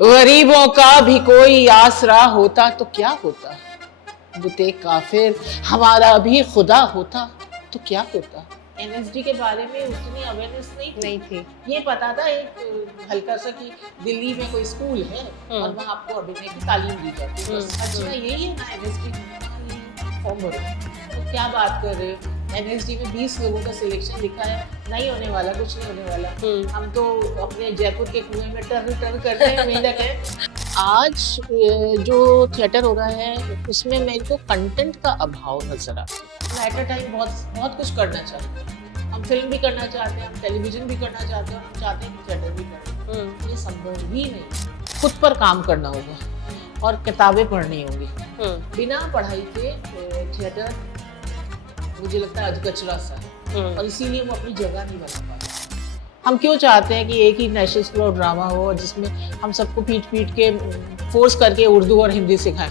गरीबों का भी कोई आसरा होता तो क्या होता, बुते काफिर हमारा भी खुदा होता तो क्या होता। एनएसडी के बारे में उतनी अवेयरनेस नहीं थी। ये पता था एक हल्का सा कि दिल्ली में कोई स्कूल है और वहाँ आपको अभिनय की तालीम दी जाती है, बस। अच्छा यही है ना एनएसडी, फॉर्म भरो। तो क्या बात कर रहे हो, एनएसडी में 20 लोगों का सिलेक्शन लिखा है, नहीं होने वाला, कुछ नहीं होने वाला। हम तो अपने जयपुर के कुएं में टर करते हैं, मेहनत है। आज जो थिएटर हो रहा है उसमें मेरे को कंटेंट का अभाव नजर आता है। एट अ टाइम बहुत कुछ करना चाहते हैं, हम फिल्म भी करना चाहते हैं, हम टेलीविजन भी करना चाहते हैं, हम चाहते हैं कि थिएटर भी करें। ये संभव ही नहीं। खुद पर काम करना होगा और किताबें पढ़नी होंगी। बिना पढ़ाई के थिएटर मुझे लगता है अधकचरा सा है, और इसीलिए वो अपनी जगह नहीं बना पाता। हम क्यों चाहते हैं कि एक ही नेशनल स्कूल ऑफ ड्रामा हो जिसमें हम सबको पीट के फोर्स करके उर्दू और हिंदी सिखाएं।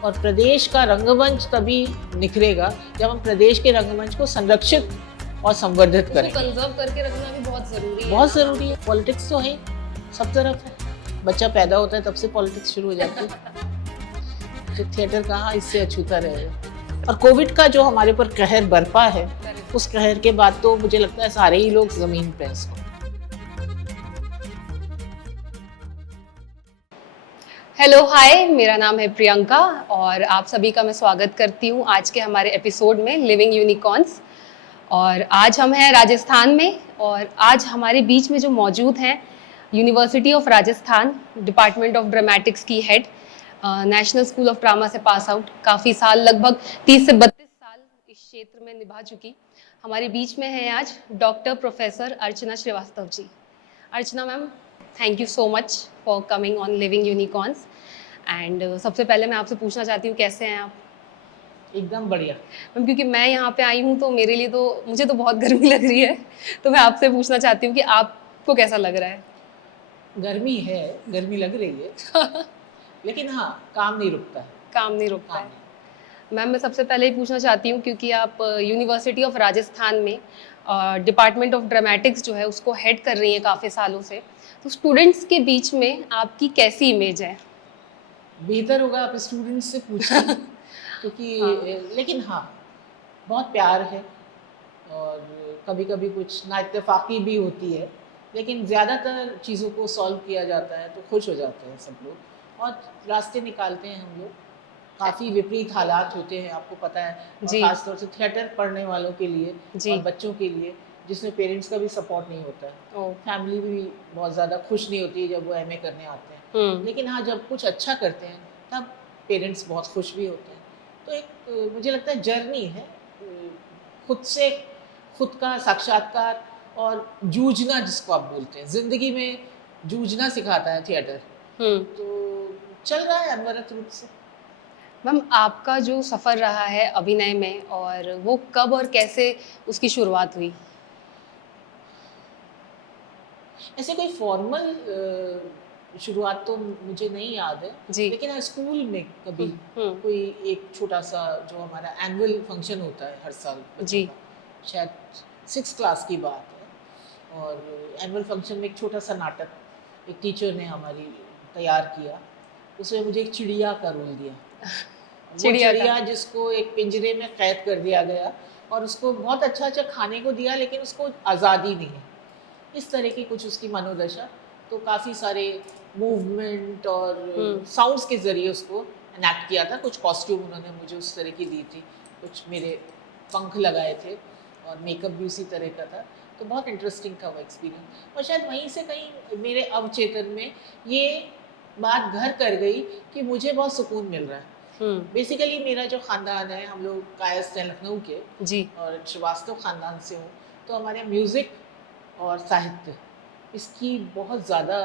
और प्रदेश का रंगमंच तभी निखरेगा जब हम प्रदेश के रंगमंच को संरक्षित और संवर्धित करें। कंजर्व करके रखना भी बहुत जरूरी है। बहुत जरूरी है। पॉलिटिक्स तो है सब तरफ है, बच्चा पैदा होता है तब से पॉलिटिक्स शुरू हो जाती है। तो थिएटर कहाँ इससे अछूता रहेगा। और कोविड का जो हमारे ऊपर कहर बरपा है, उस कहर के बाद तो मुझे लगता है सारे ही लोग जमीन पे हैं। हेलो हाय, मेरा नाम है प्रियंका और आप सभी का मैं स्वागत करती हूँ आज के हमारे एपिसोड में लिविंग यूनिकॉर्न्स। और आज हम हैं राजस्थान में, और आज हमारे बीच में जो मौजूद हैं university of Rajasthan department of dramatics की हेड, नेशनल स्कूल ऑफ ड्रामा से पास आउट, काफ़ी साल, लगभग 30 से 32 साल इस क्षेत्र में निभा चुकी। हमारे बीच में है आज doctor professor Archana Srivastava ji. Archana ma'am, thank you so much for coming on Living Unicorns. And सबसे पहले मैं आपसे पूछना चाहती हूँ, कैसे हैं आप? एकदम बढ़िया मैम, क्योंकि मैं यहाँ पे आई हूँ तो मेरे लिए तो, मुझे तो बहुत गर्मी लग रही है, तो मैं आपसे पूछना चाहती हूँ कि आपको कैसा लग रहा है? गर्मी है, गर्मी लग रही है लेकिन हाँ, काम नहीं रुकता है। काम नहीं रुकता है। मैम, मैं सबसे पहले ही पूछना चाहती हूँ क्योंकि आप यूनिवर्सिटी ऑफ राजस्थान में डिपार्टमेंट ऑफ ड्रामेटिक्स जो है उसको हेड कर रही हैं काफ़ी सालों से, तो स्टूडेंट्स के बीच में आपकी कैसी इमेज है? बेहतर होगा आप स्टूडेंट्स से पूछें क्योंकि लेकिन हाँ, बहुत प्यार है और कभी कभी कुछ नाइत्तेफाकी भी होती है, लेकिन ज़्यादातर चीज़ों को सॉल्व किया जाता है तो खुश हो जाते हैं सब लोग और रास्ते निकालते हैं हम लोग। काफ़ी विपरीत हालात होते हैं, आपको पता है, खासतौर से थिएटर पढ़ने वालों के लिए और बच्चों के लिए जिसमें पेरेंट्स का भी सपोर्ट नहीं होता है। फैमिली भी बहुत ज़्यादा खुश नहीं होती है जब वो एमए करने आते हैं। लेकिन हाँ, जब कुछ अच्छा करते हैं तब पेरेंट्स बहुत खुश भी होते हैं। तो एक मुझे लगता है जर्नी है, खुद से खुद का साक्षात्कार और जूझना, जिसको आप बोलते हैं, ज़िंदगी में जूझना सिखाता है थिएटर। तो चल रहा है अनवरत रूप से। मैम, आपका जो सफ़र रहा है अभिनय में, और वो कब और कैसे उसकी शुरुआत हुई? ऐसे कोई फॉर्मल शुरुआत तो मुझे नहीं याद है जी, लेकिन हाँ, स्कूल में कभी कोई एक छोटा सा जो हमारा एनुअल फंक्शन होता है हर साल जी, शायद 6th क्लास की बात है, और एनुअल फंक्शन में एक छोटा सा नाटक एक टीचर ने हमारी तैयार किया। उसमें मुझे एक चिड़िया का रोल दिया। चिड़िया जिसको एक पिंजरे में कैद कर दिया गया और उसको बहुत अच्छा अच्छा खाने को दिया, लेकिन उसको आज़ादी नहीं है, इस तरह की कुछ उसकी मनोदशा। तो काफ़ी सारे मूवमेंट और साउंड्स के ज़रिए उसको एनैक्ट किया था। कुछ कॉस्ट्यूम उन्होंने मुझे उस तरह की दी थी, कुछ मेरे पंख लगाए थे और मेकअप भी उसी तरह का था। तो बहुत इंटरेस्टिंग था वो एक्सपीरियंस, और शायद वहीं से कहीं मेरे अवचेतन में ये बात घर कर गई कि मुझे बहुत सुकून मिल रहा है। बेसिकली मेरा जो ख़ानदान है, हम लोग कायस्थ हैं लखनऊ के जी, और श्रीवास्तव ख़ानदान से हूँ, तो हमारे म्यूज़िक और साहित्य इसकी बहुत ज़्यादा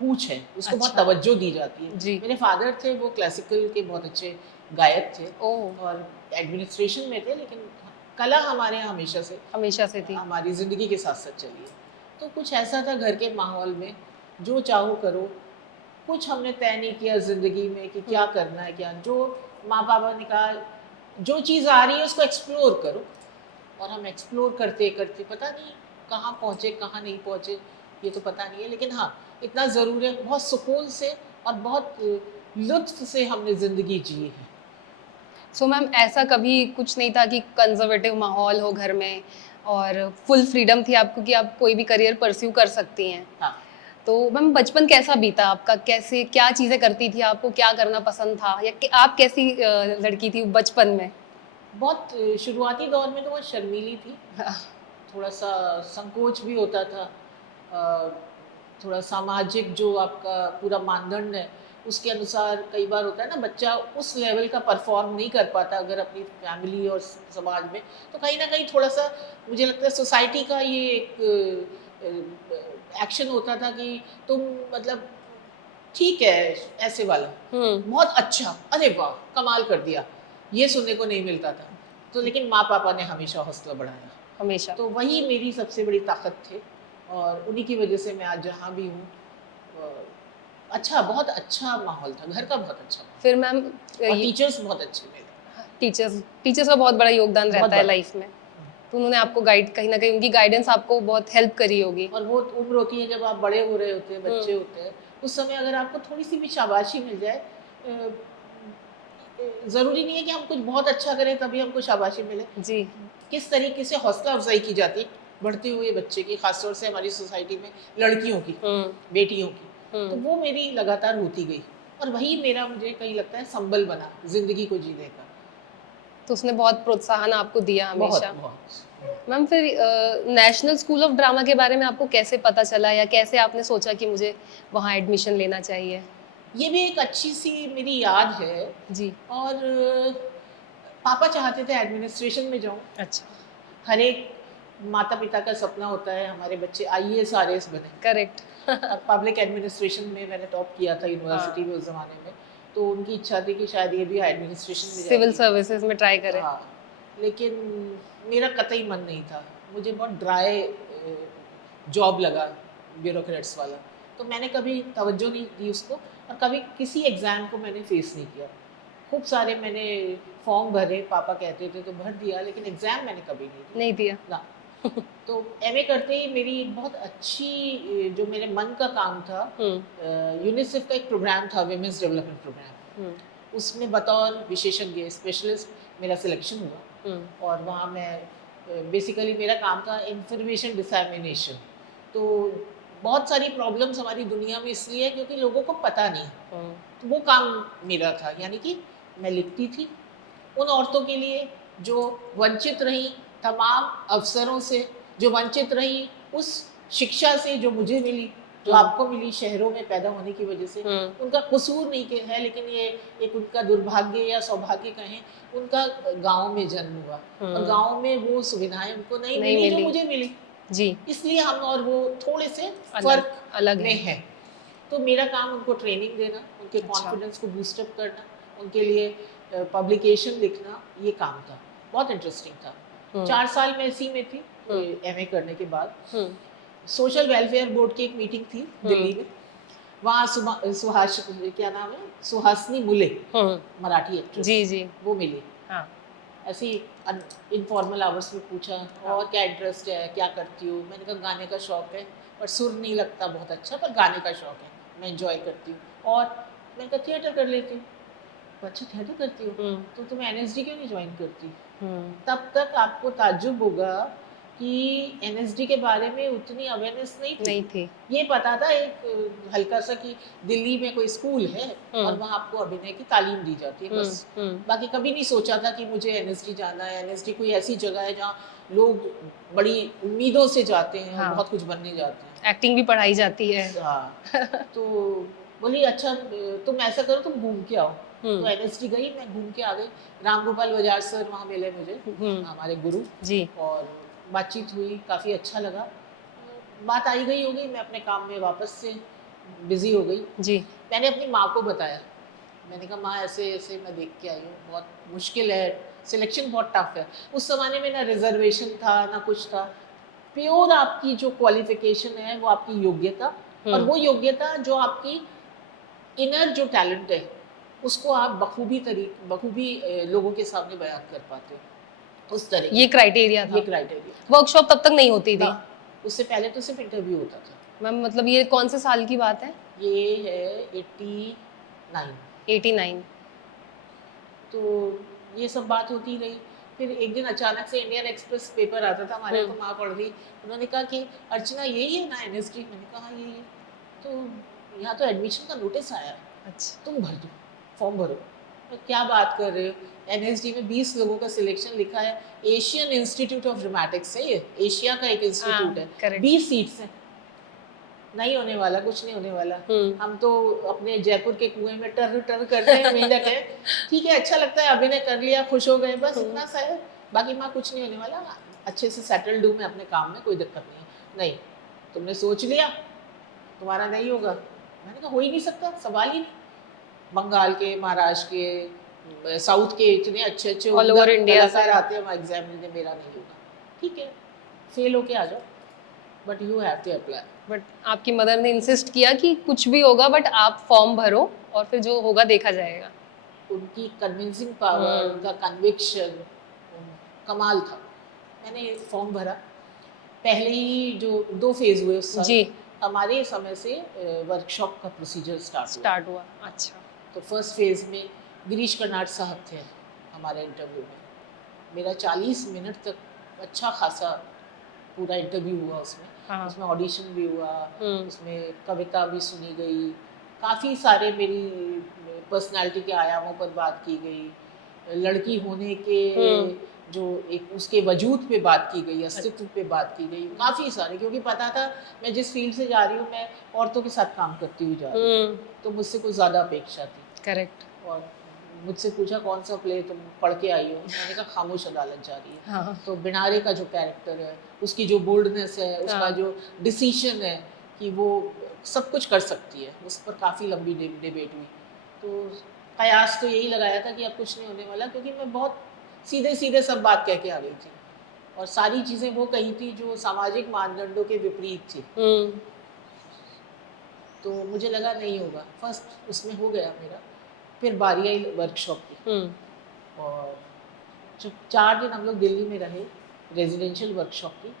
पूछ है, उसको बहुत तवज्जो दी जाती है जी। मेरे फादर थे, वो क्लासिकल के बहुत अच्छे गायक थे और एडमिनिस्ट्रेशन में थे, लेकिन कला हमारे यहाँ हमेशा से थी, हमारी ज़िंदगी के साथ साथ चली है। तो कुछ ऐसा था घर के माहौल में, जो चाहो करो। कुछ हमने तय नहीं किया ज़िंदगी में कि क्या करना है, क्या, जो माँ बाबा ने कहा जो चीज़ आ रही है उसको एक्सप्लोर करो, और हम एक्सप्लोर करते करते पता नहीं कहाँ पहुँचे कहाँ नहीं पहुँचे, ये तो पता नहीं है। लेकिन हाँ, इतना ज़रूर है, बहुत सुकून से और बहुत लुत्फ से हमने ज़िंदगी जी है। सो मैम ऐसा कभी कुछ नहीं था कि कंजर्वेटिव माहौल हो घर में और फुल फ्रीडम थी आपको कि आप कोई भी करियर परस्यू कर सकती हैं? हाँ। तो मैम बचपन कैसा बीता आपका? कैसे क्या चीज़ें करती थी? आपको क्या करना पसंद था? या कि आप कैसी लड़की थी बचपन में? बहुत शुरुआती दौर में तो बहुत शर्मीली थी, थोड़ा सा संकोच भी होता था, थोड़ा सामाजिक जो आपका पूरा मानदंड है उसके अनुसार कई बार होता है ना, बच्चा उस लेवल का परफॉर्म नहीं कर पाता अगर अपनी फैमिली और समाज में, तो कहीं ना कहीं थोड़ा सा मुझे लगता है सोसाइटी का ये एक एक्शन होता था कि तुम मतलब ठीक है ऐसे वाला, बहुत अच्छा, अरे वाह कमाल कर दिया, ये सुनने को नहीं मिलता था। तो लेकिन माँ पापा ने हमेशा हौसला बढ़ाया, हमेशा। तो वही मेरी सबसे बड़ी ताकत थे और उन्हीं की वजह से मैं आज जहाँ भी हूँ, अच्छा बहुत अच्छा माहौल था, घर का बहुत अच्छा माहौल। फिर मैम और टीचर्स बहुत अच्छे मिले। टीचर्स का बहुत बड़ा योगदान रहता है लाइफ में, तो उन्होंने आपको गाइड, कहीं ना कहीं उनकी गाइडेंस आपको बहुत हेल्प करी होगी। और वो उम्र होती है जब आप बड़े हो रहे होते हैं, बच्चे होते हैं, उस समय अगर आपको थोड़ी सी भी शाबाशी मिल जाए, ज़रूरी नहीं है कि हम कुछ बहुत अच्छा करें तभी हमको शाबाशी मिले जी। किस तरीके से हौसला अफजाई की जाती बढ़ते हुए बच्चे की, खासतौर से हमारी सोसाइटी में लड़कियों की, बेटियों की, तो वो मेरी लगातार होती गई और वही मेरा मुझे कहीं लगता है संबल बना जिंदगी को जीने का। तो उसने बहुत प्रोत्साहन आपको दिया हमेशा। बहुत। मैम फिर नेशनल स्कूल ऑफ ड्रामा के बारे में आपको कैसे पता चला या कैसे आपने सोचा कि मुझे वहाँ एडमिशन लेना चाहिए? ये भी एक अच्छी सी मेरी याद है जी। और पापा चाहते थे एडमिनिस्ट्रेशन में जाऊँ। अच्छा। हर एक माता पिता का सपना होता है हमारे बच्चे IAS RAS बने। करेक्ट। और पब्लिक एडमिनिस्ट्रेशन में मैंने टॉप किया था यूनिवर्सिटी में उस ज़माने में, तो उनकी इच्छा थी कि शायद ये भी एडमिनिस्ट्रेशन में सिविल सर्विसेज में ट्राई करें। हाँ, लेकिन मेरा कतई मन नहीं था, मुझे बहुत ड्राई जॉब लगा ब्यूरोक्रेट्स वाला, तो मैंने कभी तवज्जो नहीं दी उसको और कभी किसी एग्ज़ाम को मैंने फेस नहीं किया। खूब सारे मैंने फॉर्म भरे, पापा कहते थे तो भर दिया, लेकिन एग्ज़ाम मैंने कभी नहीं दिया ना। तो MA करते ही मेरी बहुत अच्छी जो मेरे मन का काम था, यूनिसेफ का एक प्रोग्राम था, विमेंस डेवलपमेंट प्रोग्राम, उसमें बतौर विशेषज्ञ स्पेशलिस्ट मेरा सिलेक्शन हुआ और वहाँ मैं बेसिकली मेरा काम था इंफॉर्मेशन डिसैमिनेशन। तो बहुत सारी प्रॉब्लम्स हमारी दुनिया में इसलिए है क्योंकि लोगों को पता नहीं, तो वो काम मेरा था, यानी कि मैं लिखती थी उन औरतों के लिए जो वंचित रही तमाम अवसरों से, जो वंचित रही उस शिक्षा से जो मुझे मिली, जो आपको मिली शहरों में पैदा होने की वजह से। उनका कसूर नहीं है, लेकिन ये एक उनका दुर्भाग्य या सौभाग्य कहें, उनका गांव में जन्म हुआ और गांव में वो सुविधाएं उनको नहीं मिली जो मुझे मिली जी, इसलिए हम और वो थोड़े से फर्क अलग है। तो मेरा काम उनको ट्रेनिंग देना, उनके कॉन्फिडेंस को बूस्टअप करना, उनके लिए पब्लिकेशन लिखना, ये काम था, बहुत इंटरेस्टिंग था। 4 साल मैं इसी में थी MA करने के बाद। सोशल वेलफेयर बोर्ड की एक मीटिंग थी दिल्ली में, वहाँ क्या नाम है, सुहासिनी मुले, मराठी एक्ट्रेस, जी जी, वो मिली। हाँ, ऐसे ही इनफॉर्मल आवर्स में पूछा और क्या इंटरेस्ट है, क्या करती हूँ, मैंने कहा गाने का शौक है पर सुर नहीं लगता बहुत अच्छा, पर गाने का शौक है, मैं एंजॉय करती हूँ। और मैंने कहा थिएटर कर लेती हूँ। अच्छा थिएटर करती हूँ तो तुम NSD क्यों नहीं ज्वाइन करती? तब तक आपको ताज्जुब होगा कि NSD के बारे में उतनी अवेयरनेस नहीं थी। ये पता था एक हल्का सा कि दिल्ली में कोई स्कूल है और वहाँ आपको अभिनय की तालीम दी जाती है, बस। बाकी कभी नहीं सोचा था कि मुझे NSD जाना है। NSD कोई ऐसी जगह है जहाँ लोग बड़ी उम्मीदों से जाते हैं, हाँ, बहुत कुछ बनने जाते हैं, एक्टिंग भी पढ़ाई जाती है। हाँ। तो बोली अच्छा तुम ऐसा करो, तुम घूम के आओ। तो NSD गई, मैं घूम के आ गई। राम गोपाल बजाज सर वहाँ मिले मुझे, हमारे गुरु जी, और बातचीत हुई, काफ़ी अच्छा लगा। बात आई गई होगी, मैं अपने काम में वापस से बिजी हो गई जी। मैंने अपनी माँ को बताया, मैंने कहा माँ ऐसे ऐसे मैं देख के आई हूँ, बहुत मुश्किल है, सिलेक्शन बहुत टफ है। उस ज़माने में ना रिजर्वेशन था ना कुछ था, प्योर आपकी जो क्वालिफिकेशन है वो आपकी योग्यता, और वो योग्यता जो आपकी इनर जो टैलेंट है उसको आप बखूबी लोगों के सामने बयान कर पाते हो, उस तरह। ये क्राइटेरिया था, ये क्राइटेरिया। वर्कशॉप तब तक नहीं होती थी, उससे पहले तो सिर्फ इंटरव्यू होता था। मैम मतलब ये कौन से साल की बात है? ये है 89। 89। तो ये सब बात होती रही। फिर एक दिन अचानक से इंडियन एक्सप्रेस पेपर आता था हमारे, तो माँ पढ़ रही, उन्होंने कहा कि अर्चना यही है ना एनएसडी? मैंने कहा हाँ, यही है। तो यहाँ तो एडमिशन का नोटिस आया, अच्छा। तुम भर दो, फॉर्म भरो। तो क्या बात कर रहे हो, एनएसडी में 20 लोगों का सिलेक्शन लिखा है, एशियन इंस्टीट्यूट ऑफ ड्रामेटिक्स है, ये एशिया का एक इंस्टीट्यूट है, 20 सीट्स हैं, नहीं होने वाला, कुछ नहीं होने वाला। हम तो अपने जयपुर के कुएं में टर टर करते हैं, मेहनत है, ठीक है, अच्छा लगता है, अभिनय कर लिया, खुश हो गए, बस इतना सा है, बाकी माँ कुछ नहीं होने वाला, अच्छे से सेटल्ड हूँ मैं अपने काम में, कोई दिक्कत नहीं है। नहीं, तुमने सोच लिया तुम्हारा नहीं होगा। मैंने कहा हो ही नहीं सकता, सवाल ही नहीं। बंगाल के, महाराष्ट्र के, साउथ के इतने अच्छे अच्छे ऑल ओवर इंडिया कलाकार आते हैं वहाँ एग्जाम देने, मेरा नहीं होगा, ठीक है, फेल होके आ जाओ, but you have to apply. But आपकी मदर ने इंसिस्ट किया कि कुछ भी होगा बट आप फॉर्म भरो और फिर जो होगा देखा जाएगा। उनकी कन्विंसिंग पावर, उनका कन्विक्शन कमाल था। मैंने फॉर्म भरा, पहले ही जो 2 फेज हुए उस साल, जी, हमारे समय से वर्कशॉप का प्रोसीजर स्टार्ट हुआ। अच्छा। तो फर्स्ट फेज में गिरीश कर्नाड साहब थे हमारे इंटरव्यू में, मेरा 40 मिनट तक अच्छा खासा पूरा इंटरव्यू हुआ उसमें। हाँ। उसमें ऑडिशन भी हुआ, उसमें कविता भी सुनी गई, काफ़ी सारे मेरी पर्सनालिटी के आयामों पर बात की गई, लड़की होने के जो एक उसके वजूद पे बात की गई, अस्तित्व पे बात की गई, काफ़ी सारे, क्योंकि पता था मैं जिस फील्ड से जा रही हूँ मैं औरतों के साथ काम करती हुई जा रही हूँ, तो मुझसे कुछ ज़्यादा अपेक्षा थी। करेक्ट। और मुझसे पूछा कौन सा प्ले तुम पढ़ के आई हो, मैंने कहा खामोश अदालत जा रही है। हाँ। तो बिनारे का जो कैरेक्टर है, उसकी जो बोल्डनेस है, उसका जो डिसीजन है कि वो सब कुछ कर सकती है, उस पर काफ़ी लंबी डिबेट हुई। तो कयास तो यही लगाया था कि अब कुछ नहीं होने वाला, क्योंकि मैं बहुत सीधे सीधे सब बात कह के आ गई थी, और सारी चीज़ें वो कही थी जो सामाजिक मानदंडों के विपरीत थी। तो मुझे लगा नहीं होगा, फर्स्ट उसमें हो गया मेरा। फिर बारी आई वर्कशॉप की, और जो 4 दिन हम लोग दिल्ली में रहे रेजिडेंशियल वर्कशॉप की,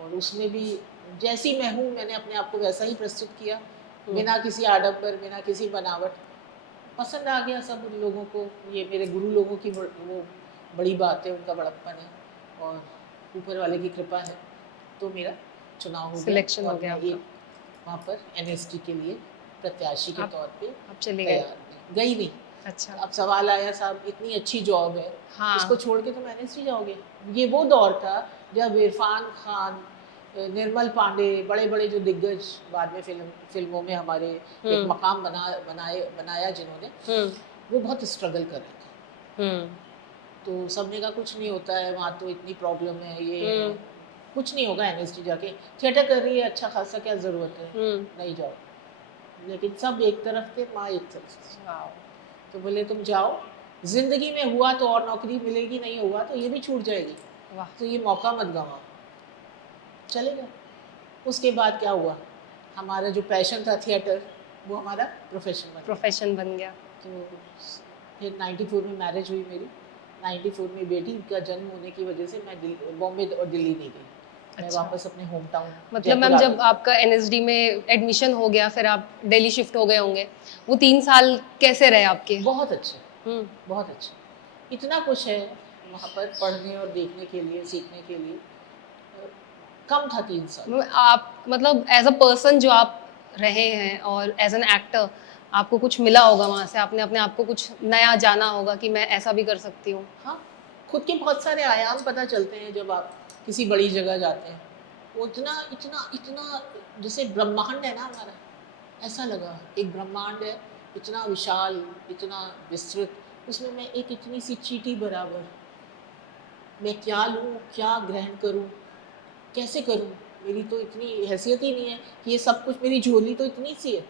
और उसमें भी जैसी मैं हूँ मैंने अपने आप को वैसा ही प्रस्तुत किया, बिना किसी आडंबर, बिना किसी बनावट। पसंद आ गया सब उन लोगों को, ये मेरे गुरु लोगों की वो बड़ी बात है, उनका बड़प्पन है, और ऊपर वाले की कृपा है। तो मेरा चुनाव हो गया, सिलेक्शन हो गया एक वहाँ पर एनएसडी के लिए प्रत्याशी के तौर पे आप चले गई नहीं। अच्छा। अब सवाल आया साहब इतनी अच्छी जॉब है, हाँ। इसको छोड़ के तुम एनएसडी जाओगे? ये वो दौर था जब इरफान खान, निर्मल पांडे, बड़े बड़े जो दिग्गज बाद में फिल्मों में हमारे एक मकाम बनाया जिन्होंने, वो बहुत स्ट्रगल कर रहे थे। तो सबने कहा कुछ नहीं होता है वहाँ, तो इतनी प्रॉब्लम है, ये कुछ नहीं होगा एनएसडी जाके, थिएटर कर रही है अच्छा खासा, क्या ज़रूरत है, नहीं जाओ। लेकिन सब एक तरफ थे, माँ एक तरफ थी। तो बोले तुम जाओ, जिंदगी में हुआ तो और नौकरी मिलेगी, नहीं हुआ तो ये भी छूट जाएगी, तो ये मौका मत गंवाओ। चले गए। उसके बाद क्या हुआ, हमारा जो पैशन था थिएटर, वो हमारा प्रोफेशन बन गया। तो फिर 94 में मैरिज हुई मेरी, 94 में बेटी का जन्म होने की वजह से मैं बॉम्बे और दिल्ली नहीं गई। मैं वापस अपने होम टाउन, मतलब मैम जब आपका एनएसडी में एडमिशन हो गया, फिर आप दिल्ली शिफ्ट हो गए होंगे, वो 3 साल कैसे रहे आपके? बहुत अच्छे, बहुत अच्छे, इतना कुछ है वहाँ पर पढ़ने और देखने के लिए, सीखने के लिए। कम था 3 साल। आप मतलब एज अ पर्सन जो आप रहे हैं और एज एन एक्टर आपको कुछ मिला होगा वहाँ से, आपने अपने आप को कुछ नया जाना होगा कि मैं ऐसा भी कर सकती हूँ। हाँ, खुद के बहुत सारे आयाम पता चलते हैं जब आप किसी बड़ी जगह जाते हैं। इतना इतना इतना जैसे ब्रह्मांड है ना हमारा, ऐसा लगा एक ब्रह्मांड है, इतना विशाल, इतना विस्तृत, उसमें मैं एक इतनी सी चींटी बराबर, मैं क्या लूँ, क्या ग्रहण करूँ, कैसे करूँ? मेरी तो इतनी हैसियत ही नहीं है कि ये सब कुछ, मेरी झोली तो इतनी सी है,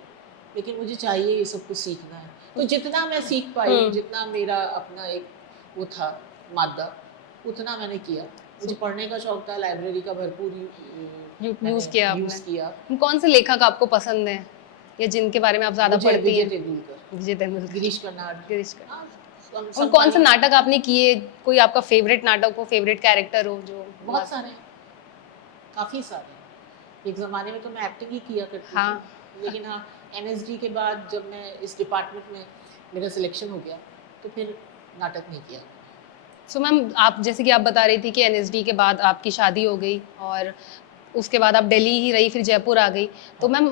लेकिन मुझे चाहिए ये सब कुछ सीखना है। तो जितना मैं सीख पाई, जितना मेरा अपना एक वो था मादा, उतना मैंने किया। मुझे पढ़ने का शौक था, लाइब्रेरी का भरपूर यूज़ किया आपने। कौन से लेखक आपको पसंद हैं या जिनके बारे में आप ज़्यादा पढ़ती हैं? विजय तेंदुलकर, गिरीश कर्नाड। और कौन सा नाटक आपने किए, कोई आपका फेवरेट नाटक हो, फेवरेट कैरेक्टर हो? जो बहुत सारे, काफ़ी सारे। एक ज़माने में तो मैं एक्टिंग ही किया करती हाँ। थी, लेकिन हाँ एनएसडी के बाद जब मैं इस डिपार्टमेंट में मेरा सिलेक्शन हो गया तो फिर नाटक नहीं किया। सो मैम, आप जैसे कि आप बता रही थी कि एनएसडी के बाद आपकी शादी हो गई और उसके बाद आप दिल्ली ही रही, फिर जयपुर आ गई। तो मैम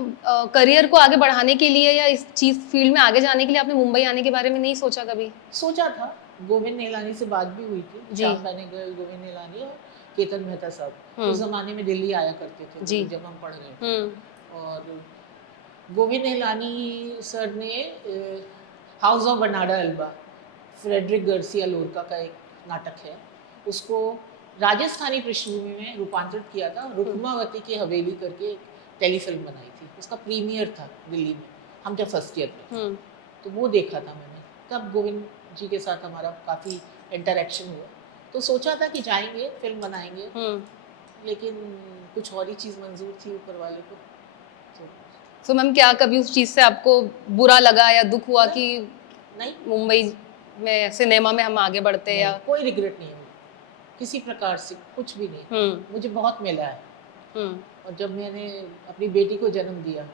करियर को आगे बढ़ाने के लिए या इस चीज़ फील्ड में आगे जाने के लिए आपने मुंबई आने के बारे में नहीं सोचा कभी? सोचा था, गोविंद निहलानी से बात भी हुई थी, जी। श्याम बेनेगल, गोविंद निहलानी और केतन मेहता साहब उस ज़माने में दिल्ली आया करते थे जी। जब हम पढ़ रहे थे। और गोविंद निहलानी सर ने हाउस ऑफ बनाडा अल्बा, फ्रेडरिक गार्सिया लोरका का एक नाटक है, उसको राजस्थानी पृष्ठभूमि में रूपांतरित किया था। रुक्मावती की हवेली करके एक टेलीफिल्म बनाई थी, उसका प्रीमियर था दिल्ली में, हम जब फर्स्ट ईयर में, तो वो देखा था मैंने। तब गोविंद जी के साथ हमारा काफ़ी इंटरेक्शन हुआ, तो सोचा था कि जाएंगे फिल्म बनाएंगे, लेकिन कुछ और ही चीज़ मंजूर थी ऊपर वाले को। तो मैम क्या कभी उस चीज़ से आपको बुरा लगा या दुख हुआ कि नहीं, मुंबई में सिनेमा में हम आगे बढ़ते नहीं, या? कोई रिग्रेट नहीं है किसी प्रकार से, कुछ भी नहीं। मुझे बहुत मिला है। और जब मैंने अपनी बेटी को जन्म दिया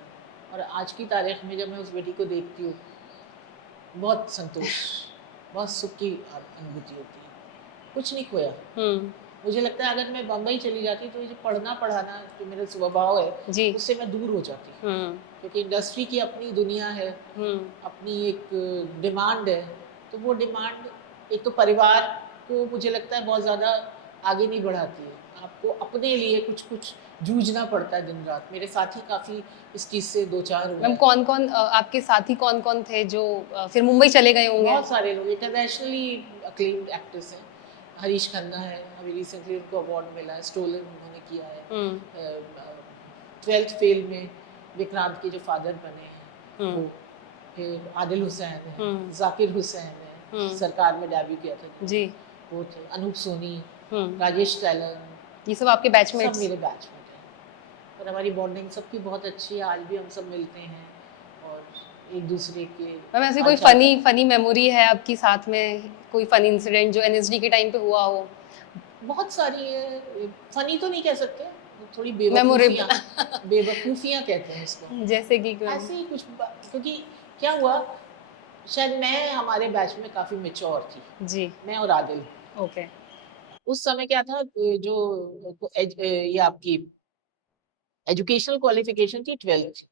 और आज की तारीख में जब मैं उस बेटी को देखती हूँ, बहुत संतोष, बहुत सुख की अनुभूति होती है। कुछ नहीं खोया। मुझे लगता है अगर मैं बम्बई चली जाती तो ये पढ़ना पढ़ाना जो मेरा स्वभाव है जी। उससे मैं दूर हो जाती, क्योंकि इंडस्ट्री की अपनी दुनिया है, अपनी एक डिमांड है। तो वो डिमांड एक तो परिवार को मुझे लगता है बहुत ज़्यादा आगे नहीं बढ़ाती है, आपको अपने लिए कुछ कुछ जूझना पड़ता है दिन रात। मेरे साथी काफ़ी इस चीज़ से दो चार हुए मैम हैं। कौन कौन आपके साथी कौन कौन थे जो फिर मुंबई चले गए होंगे? बहुत सारे लोग इंटरनेशनली अक्लेम्ड एक्टर्स हैं। हरीश खन्ना है, अभी रिसेंटली उनको अवार्ड मिला है, स्टोलन उन्होंने किया है। 12th फेल में विक्रांत के जो फादर बने हैं वो, फिर आदिल हुसैन है, जाकिर हुसैन है, सरकार में डेब्यू किया था जी, वो थे, अनूप सोनी, राजेश टैलन, ये सब आपके बैचमेट्स? सब मेरे बैचमेट हैं। और हमारी बॉन्डिंग सबकी बहुत अच्छी है, आज भी हम सब मिलते हैं और एक दूसरे के। मैम ऐसी कोई फनी मेमोरी है आपकी साथ में, कोई फनी इंसिडेंट जो एनएसडी के टाइम पे हुआ हो? बहुत सारी है, फनी तो नहीं कह सकते, थोड़ी मेमोरेबल बेवकूफ़ियाँ कहते हैं इसको। जैसे कि ऐसे ही कुछ क्योंकि क्या हुआ, शायद मैं हमारे बैच में काफ़ी मैच्योर थी जी। मैं और आदिल। ओके। उस समय क्या था, जो ये आपकी एजुकेशनल क्वालिफिकेशन थी 12th,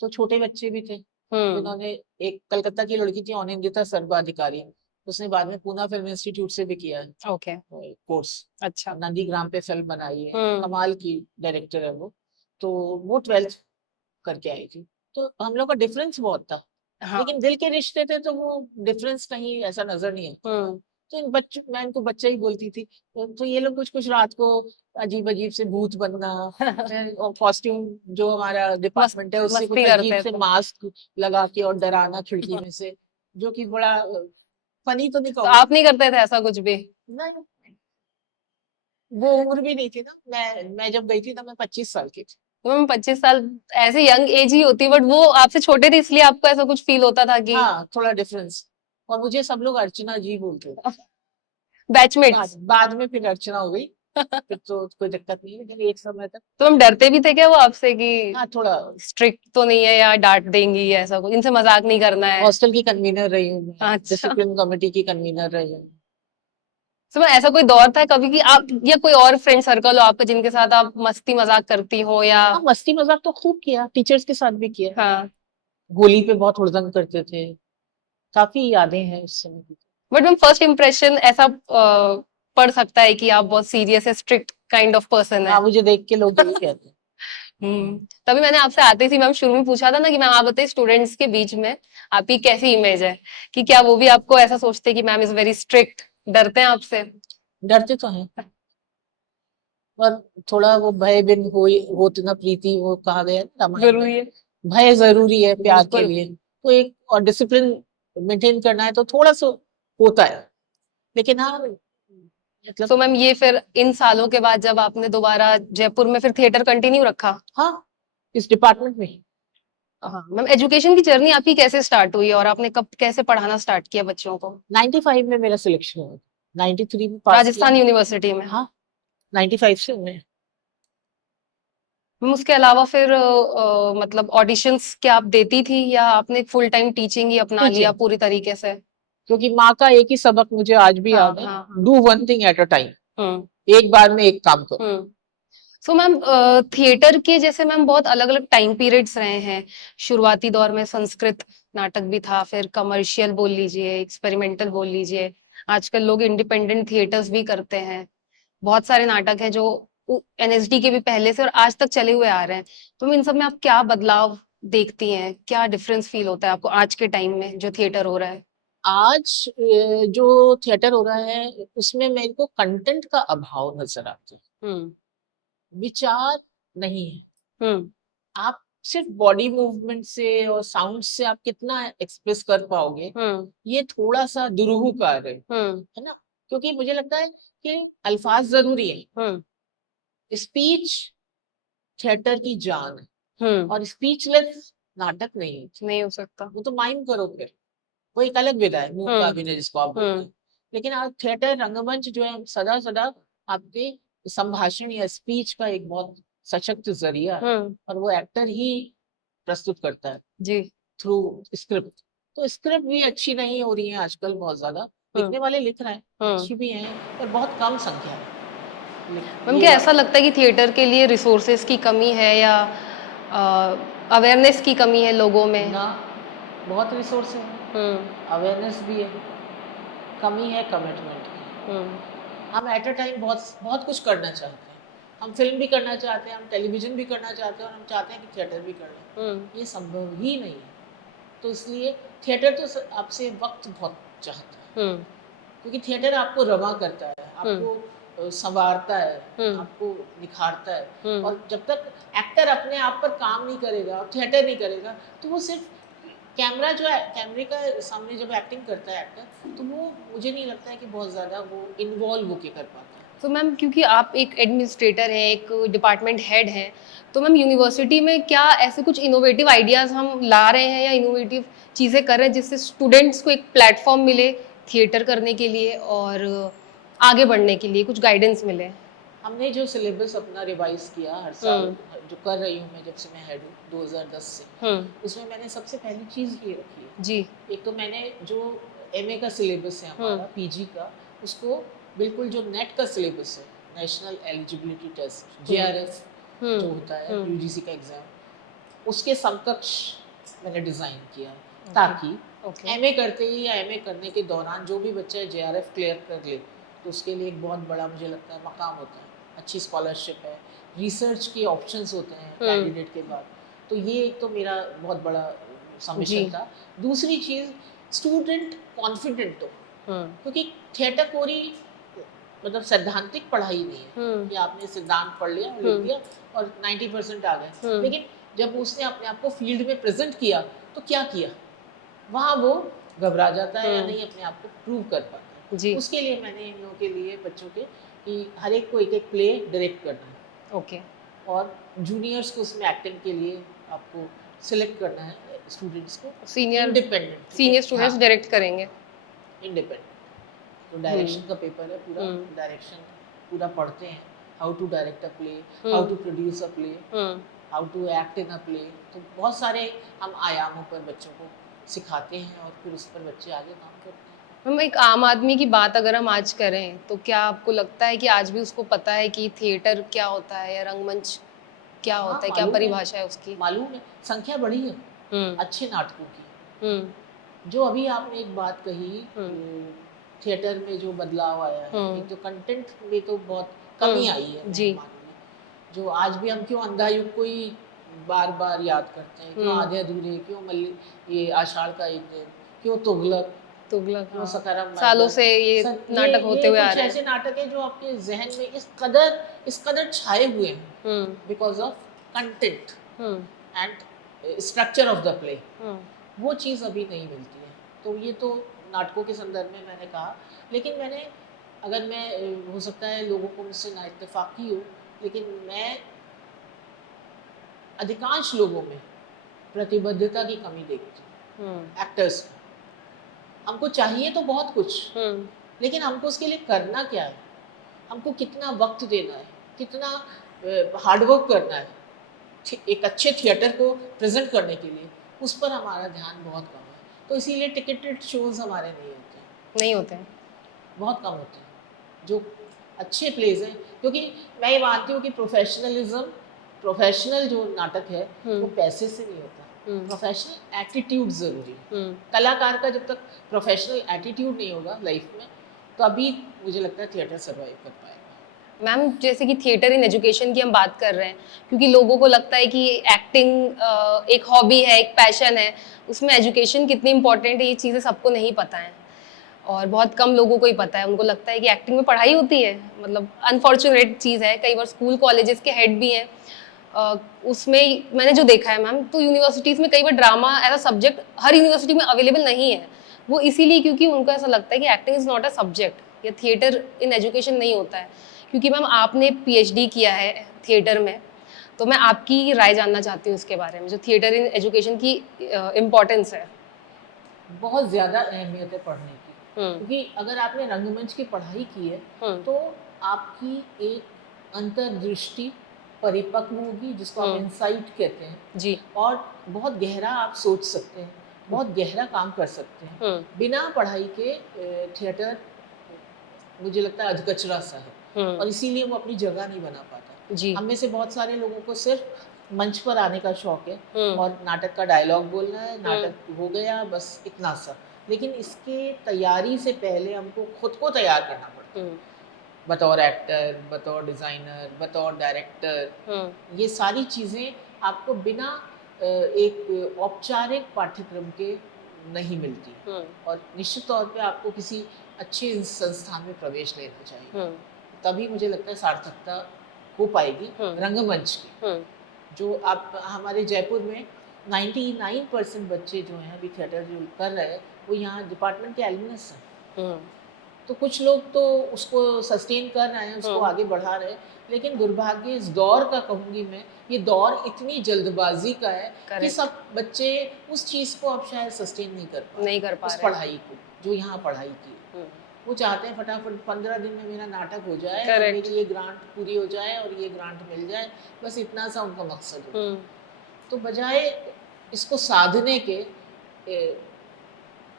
तो छोटे बच्चे भी थे जिन्होंने, एक कलकत्ता की लड़की थी अनिंदिता सर्वाधिकारी, उसने बाद में पूना फिल्म इंस्टीट्यूट से भी किया है ओके। कोर्स। अच्छा। नंदीग्राम पे फिल्म बनाई है, कमाल की डायरेक्टर है वो। तो वो 12th करके आई थी, तो हम लोग का डिफरेंस बहुत था। हाँ। लेकिन दिल के रिश्ते थे तो वो डिफरेंस कहीं ऐसा नजर नहीं आता। तो इन बच्चों, मैं इनको बच्चा ही बोलती थी, तो ये लोग कुछ कुछ रात को अजीब अजीब से भूत बनना और कॉस्ट्यूम जो हमारा डिपार्टमेंट है उससे कुछ अजीब से मास्क लगा के और डराना खिड़की में से, जो कि बड़ा फनी तो नहीं तो कहूँगी। आप नहीं करते थे ऐसा कुछ भी? नहीं, वो उम्र भी नहीं थी ना, मैं जब गई थी तब मैं 25 साल की थी। तो मैम 25 साल ऐसे यंग एज ही होती है, बट वो आपसे छोटे थे इसलिए आपको ऐसा कुछ फील होता था कि? हाँ, थोड़ा डिफरेंस। और मुझे सब लोग अर्चना जी बोलते थे। बैचमेट्स? बाद में फिर अर्चना हो गई, फिर तो कोई दिक्कत नहीं, लेकिन एक समय तक। तो हम डरते भी थे क्या वो आपसे कि हाँ, थोड़ा स्ट्रिक्ट तो नहीं है या डांट देंगी या ऐसा कुछ, इनसे मजाक नहीं करना है? हॉस्टल की कन्वीनर रही हूँ, अच्छा। डिसिप्लिन कमेटी की कन्वीनर रही हूँ। तो ऐसा कोई दौर था कभी कि आप या कोई और फ्रेंड सर्कल हो आपका जिनके साथ आप मस्ती मजाक करती हो या? हाँ, मस्ती मजाक तो खूब किया, टीचर्स के साथ भी किया। हाँ। गोली पे बहुत हुड़दंग करते थे, काफी यादें हैं उस समय की। बट मैम फर्स्ट इम्प्रेशन ऐसा पड़ सकता है कि आप बहुत सीरियस है, स्ट्रिक्ट काइंड ऑफ पर्सन है। हाँ, मुझे देख के लोग यही कहते हैं। तभी मैंने आपसे आते थी मैम शुरू में पूछा था ना कि मैम आप बताइए स्टूडेंट्स के बीच में आपकी कैसी इमेज है, कि क्या वो भी आपको ऐसा सोचते हैं कि मैम इज वेरी स्ट्रिक्ट, डरते हैं आपसे? डरते तो हैं, पर थोड़ा वो भय बिन होत न प्रीति, वो कहा गया ना रामायण में। जरूरी है। भय जरूरी है प्यार के बिल्कुल। लिए, तो एक और डिसिप्लिन मेंटेन करना है तो थोड़ा सा होता है, लेकिन हाँ मतलब। तो मैम ये फिर इन सालों के बाद जब आपने दोबारा जयपुर में फिर थिएटर कंटिन्यू रखा? हाँ, इस डिपार्टमेंट में। हाँ मैम, एजुकेशन की जर्नी आपकी कैसे स्टार्ट हुई और आपने कब कैसे पढ़ाना स्टार्ट किया बच्चों को? 95 में मेरा सिलेक्शन हुआ, 93 में पास राजस्थान यूनिवर्सिटी में? हाँ, 95 से मैं मैम उसके अलावा फिर मतलब ऑडिशंस क्या आप देती थी या आपने फुल टाइम टीचिंग ही अपना लिया टीचिंग, पूरी तरीके से? क्योंकि माँ का एक ही सबक मुझे आज भी हाँ याद है, हाँ हाँ। Do one thing at a time, hmm एक बार में एक काम करो। हम्म। सो मैम थिएटर के जैसे मैम बहुत अलग अलग टाइम पीरियड्स रहे हैं। शुरुआती दौर में संस्कृत नाटक भी था, फिर कमर्शियल बोल लीजिए, एक्सपेरिमेंटल बोल लीजिए, आजकल लोग इंडिपेंडेंट थिएटर्स भी करते हैं। बहुत सारे नाटक हैं जो एनएसडी के भी पहले से और आज तक चले हुए आ रहे हैं। तो इन सब में आप क्या बदलाव देखती हैं, क्या डिफरेंस फील होता है आपको आज के टाइम में जो थिएटर हो रहा है? आज जो थिएटर हो रहा है उसमें मेरे को कंटेंट का अभाव नजर आता है, हम्म विचार नहीं है। हम्म आप सिर्फ बॉडी मूवमेंट से और साउंड से आप कितना एक्सप्रेस कर पाओगे, हम्म ये थोड़ा सा दुरूह कार्य हम्म है ना। क्योंकि मुझे लगता है कि अल्फाज जरूरी है, हम्म स्पीच थिएटर की जान है, हम्म। और स्पीचलेस नाटक नहीं होती। नहीं हो सकता। वो तो माइम करो फिर, वो एक अलग विधा है, मुंह का हम्म अभिनय जिसको आप बोलते हम्म हैं। लेकिन आज थिएटर रंगमंच जो है सदा सदा आपके संभाषण या स्पीच का एक बहुत सशक्त जरिया है, हम्म। और वो एक्टर ही प्रस्तुत करता है जी। Through script. तो स्क्रिप्ट भी अच्छी नहीं हो रही है आजकल, बहुत ज्यादा हम्म लिखने वाले लिख रहे हैं, हम्म। अच्छी भी हैं, पर बहुत कम संख्या है। मैम ये क्या ऐसा लगता है कि थिएटर के लिए रिसोर्सेज की कमी है या अवेयरनेस की कमी है लोगों में? ना, बहुत रिसोर्स है, हम्म अवेयरनेस भी है, कमी है कमिटमेंट की। हम्म हम एट अ टाइम बहुत बहुत कुछ करना चाहते हैं, हम फिल्म भी करना चाहते हैं, हम टेलीविजन भी करना चाहते हैं, और हम चाहते हैं कि थिएटर भी करना। हम्म ये संभव ही नहीं है। तो इसलिए थिएटर तो आपसे वक्त बहुत चाहता है, हम्म क्योंकि थिएटर आपको रवा करता है, हम्म आपको संवारता है, हम्म आपको निखारता है। हम्म और जब तक एक्टर अपने आप पर काम नहीं करेगा, थिएटर नहीं करेगा, तो वो सिर्फ कैमरा जो है, कैमरे का सामने जब एक्टिंग करता है एक्टर, तो वो मुझे नहीं लगता है कि बहुत ज़्यादा वो इन्वॉल्व होके कर पाता है। तो मैम क्योंकि आप एक एडमिनिस्ट्रेटर हैं, एक डिपार्टमेंट हेड हैं, तो मैम यूनिवर्सिटी में क्या ऐसे कुछ इनोवेटिव आइडियाज़ हम ला रहे हैं या इनोवेटिव चीज़ें कर रहे हैं जिससे स्टूडेंट्स को एक प्लेटफॉर्म मिले थिएटर करने के लिए और आगे बढ़ने के लिए कुछ गाइडेंस मिले? हमने जो सिलेबस अपना रिवाइज किया हर साल, हम्म जो कर रही हूँ मैं जब से मैं हेड हूँ 2010 से, हम्म। उसमें मैंने सबसे पहली चीज़ ये रखी है। जी। एक तो मैंने जो एमए का सिलेबस है हमारा, पीजी का, उसको बिल्कुल जो नेट का सिलेबस है, नेशनल एलिजिबिलिटी टेस्ट, जेआरएफ जो होता है यूजीसी का एग्जाम, उसके समकक्ष मैंने डिज़ाइन किया, ताकि एमए करते ही या एमए करने के दौरान जो भी बच्चा जेआरएफ क्लियर कर ले, तो उसके लिए एक बहुत बड़ा मुझे लगता है मकाम होता है, अच्छी स्कॉलरशिप है, रिसर्च के ऑप्शंस होते हैं कैंडिडेट के बाद। तो ये एक तो मेरा बहुत बड़ा सबमिशन था। दूसरी चीज़, स्टूडेंट कॉन्फिडेंट हो, क्योंकि थिएटर कोरी मतलब सैद्धांतिक पढ़ाई नहीं है कि आपने सिद्धांत पढ़ लिया और लिख दिया और 90% आ गए, लेकिन जब उसने अपने आप को फील्ड में प्रेजेंट किया तो क्या किया, वहाँ वो घबरा जाता है या नहीं अपने आप को प्रूव कर पाता है। उसके लिए मैंने इन लोगों के लिए, बच्चों के, कि हर एक को एक एक प्ले डायरेक्ट करना है। ओके। और जूनियर्स को उसमें एक्टिंग के लिए आपको सिलेक्ट करना है, स्टूडेंट्स को senior independent, senior students direct करेंगे। इंडिपेंडेंट। तो डायरेक्शन का पेपर है पूरा, डायरेक्शन पूरा पढ़ते हैं, how to direct a play, how to produce a play, how to act in a play. तो बहुत सारे हम आयामों पर बच्चों को सिखाते हैं और फिर उस पर बच्चे आगे काम करते हैं। हम एक आम आदमी की बात अगर हम आज करें तो क्या आपको लगता है कि आज भी उसको पता है कि थिएटर क्या होता है या रंगमंच क्या होता है, क्या परिभाषा है उसकी? मालूम है, संख्या बढ़ी है अच्छे नाटकों की। जो अभी आपने एक बात कही, थिएटर में जो बदलाव आया है, एक तो कंटेंट में तो बहुत कमी आई है जी। जो आज भी हम क्यों अंधा युग को ही बार बार याद करते हैं, क्यों आधे अधूरे, क्यों ये आषाढ़ का एक दिन, क्यों तुगलक, क्यों सकरम, सालों से ये नाटक होते हुए आ रहे हैं। ऐसे नाटक है जो आपके जहन में इस कदर छाए हुए हैं because of content and structure of the play. वो चीज़ अभी नहीं मिलती है। तो ये तो नाटकों के संदर्भ में मैंने कहा, लेकिन मैंने, अगर मैं, हो सकता है लोगों को मुझसे ना इत्तेफाकी हो, लेकिन मैं अधिकांश लोगों में प्रतिबद्धता की कमी देखती हूँ एक्टर्स को। हमको चाहिए तो बहुत कुछ, लेकिन हमको उसके लिए करना क्या है, हमको कितना वक्त देना है, कितना हार्डवर्क करना है, एक अच्छे थिएटर को प्रेजेंट करने के लिए उस पर हमारा ध्यान बहुत कम है। तो इसीलिए टिकटेड शोज हमारे नहीं होते हैं, बहुत कम होते हैं जो अच्छे प्लेज हैं। क्योंकि मैं ये मानती हूँ कि प्रोफेशनल जो नाटक है वो पैसे से नहीं होता, प्रोफेशनल एटीट्यूड जरूरी है। कलाकार का जब तक प्रोफेशनल एटीट्यूड नहीं होगा लाइफ में, तो अभी मुझे लगता है थिएटर सर्वाइव कर पाएगा। मैम जैसे कि थिएटर इन एजुकेशन की हम बात कर रहे हैं, क्योंकि लोगों को लगता है कि एक्टिंग एक हॉबी है, एक पैशन है, उसमें एजुकेशन कितनी इंपॉर्टेंट है ये चीज़ें सबको नहीं पता है और बहुत कम लोगों को ही पता है। उनको लगता है कि एक्टिंग में पढ़ाई होती है, मतलब अनफॉर्चुनेट चीज़ है। कई बार स्कूल कॉलेजेस के हेड भी हैं, उसमें मैंने जो देखा है मैम, तो यूनिवर्सिटीज़ में कई बार ड्रामा एज अ सब्जेक्ट हर यूनिवर्सिटी में अवेलेबल नहीं है। वो इसीलिए क्योंकि उनको ऐसा लगता है कि acting is not a subject या थिएटर इन एजुकेशन नहीं होता है। क्योंकि मैम आपने पीएचडी किया है थिएटर में, तो मैं आपकी राय जानना चाहती हूँ इसके बारे में, जो थिएटर इन एजुकेशन की इम्पोर्टेंस है। बहुत ज़्यादा अहमियत है पढ़ने की, क्योंकि अगर आपने रंगमंच की पढ़ाई की है तो आपकी एक अंतर्दृष्टि परिपक्व होगी, जिसको आप इंसाइट कहते हैं जी, और बहुत गहरा आप सोच सकते हैं, बहुत गहरा काम कर सकते हैं। बिना पढ़ाई के थिएटर मुझे लगता है अधकचरा सा है और इसीलिए वो अपनी जगह नहीं बना पाता। जी। हम में से बहुत सारे लोगों को सिर्फ मंच पर आने का शौक है और नाटक का डायलॉग बोलना है, नाटक हो गया, बस इतना सा। लेकिन इसके तैयारी से पहले हमको खुद को तैयार करना पड़ता है, बतौर एक्टर, बतौर डिज़ाइनर, बतौर डायरेक्टर। ये सारी चीज़ें आपको बिना एक औपचारिक पाठ्यक्रम के नहीं मिलती और निश्चित तौर पे आपको किसी अच्छे संस्थान में प्रवेश लेना चाहिए, तभी मुझे लगता है सार्थकता हो पाएगी रंगमंच की। जो आप हमारे जयपुर में 99% बच्चे जो हैं अभी थिएटर जो कर रहे हैं वो यहाँ डिपार्टमेंट के एलुमनस हैं। तो कुछ लोग तो उसको सस्टेन कर रहे हैं, उसको आगे बढ़ा रहे हैं, लेकिन दुर्भाग्य इस दौर का कहूँगी मैं, ये दौर इतनी जल्दबाजी का है कि सब बच्चे उस चीज़ को अब शायद सस्टेन नहीं कर पा उस पढ़ाई को जो यहाँ पढ़ाई की। वो चाहते हैं फटाफट 15 दिन में मेरा नाटक हो जाए, मेरी ये ग्रांट पूरी हो जाए और ये ग्रांट मिल जाए, बस इतना सा उनका मकसद है। तो बजाय इसको साधने के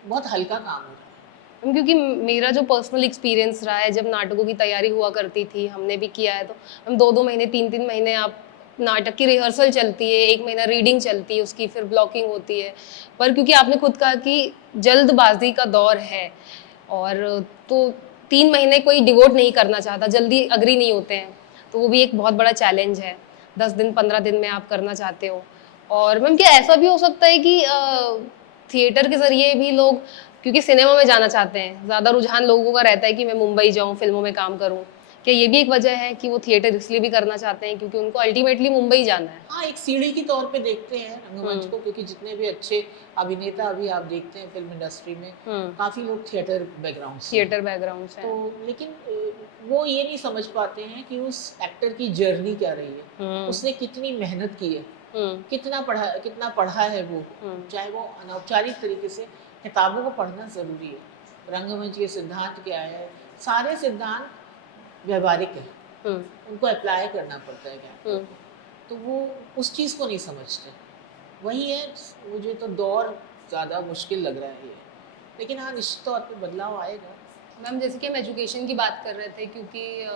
बहुत हल्का काम हो रहा है। क्योंकि मेरा जो पर्सनल एक्सपीरियंस रहा है, जब नाटकों की तैयारी हुआ करती थी, हमने भी किया है, तो हम 2-2 महीने 3-3 महीने आप नाटक की रिहर्सल चलती है, 1 महीना रीडिंग चलती है, उसकी फिर ब्लॉकिंग होती है। पर क्योंकि आपने खुद कहा कि जल्दबाजी का दौर है और तो 3 महीने कोई डिवोट नहीं करना चाहता, जल्दी अग्री नहीं होते हैं, तो वो भी एक बहुत बड़ा चैलेंज है। 10 दिन 15 दिन में आप करना चाहते हो। और मैम क्या ऐसा भी हो सकता है कि थिएटर के ज़रिए भी लोग, क्योंकि सिनेमा में जाना चाहते हैं, ज़्यादा रुझान लोगों का रहता है कि मैं मुंबई जाऊँ, फिल्मों में काम करूँ, क्या ये भी एक वजह है कि वो थिएटर इसलिए भी करना चाहते हैं क्योंकि उनको अल्टीमेटली मुंबई जाना है? हाँ, एक सीढ़ी के तौर पे देखते हैं रंगमंच को, क्योंकि जितने भी अच्छे अभिनेता अभी आप देखते हैं फिल्म इंडस्ट्री में, काफ़ी लोग थिएटर बैकग्राउंड से हैं। तो लेकिन वो ये नहीं समझ पाते हैं कि उस एक्टर की जर्नी क्या रही है, उसने कितनी मेहनत की है, कितना पढ़ा है वो, चाहे वो अनौपचारिक तरीके से किताबों को पढ़ना ज़रूरी है। रंगमंच के सिद्धांत क्या है, सारे सिद्धांत व्यवहारिक है, उनको अप्लाई करना पड़ता है क्या, तो वो उस चीज़ को नहीं समझते। वही है, मुझे तो दौर ज़्यादा मुश्किल लग रहा है ये, लेकिन हाँ निश्चित तौर पे बदलाव आएगा। मैम जैसे कि हम एजुकेशन की बात कर रहे थे, क्योंकि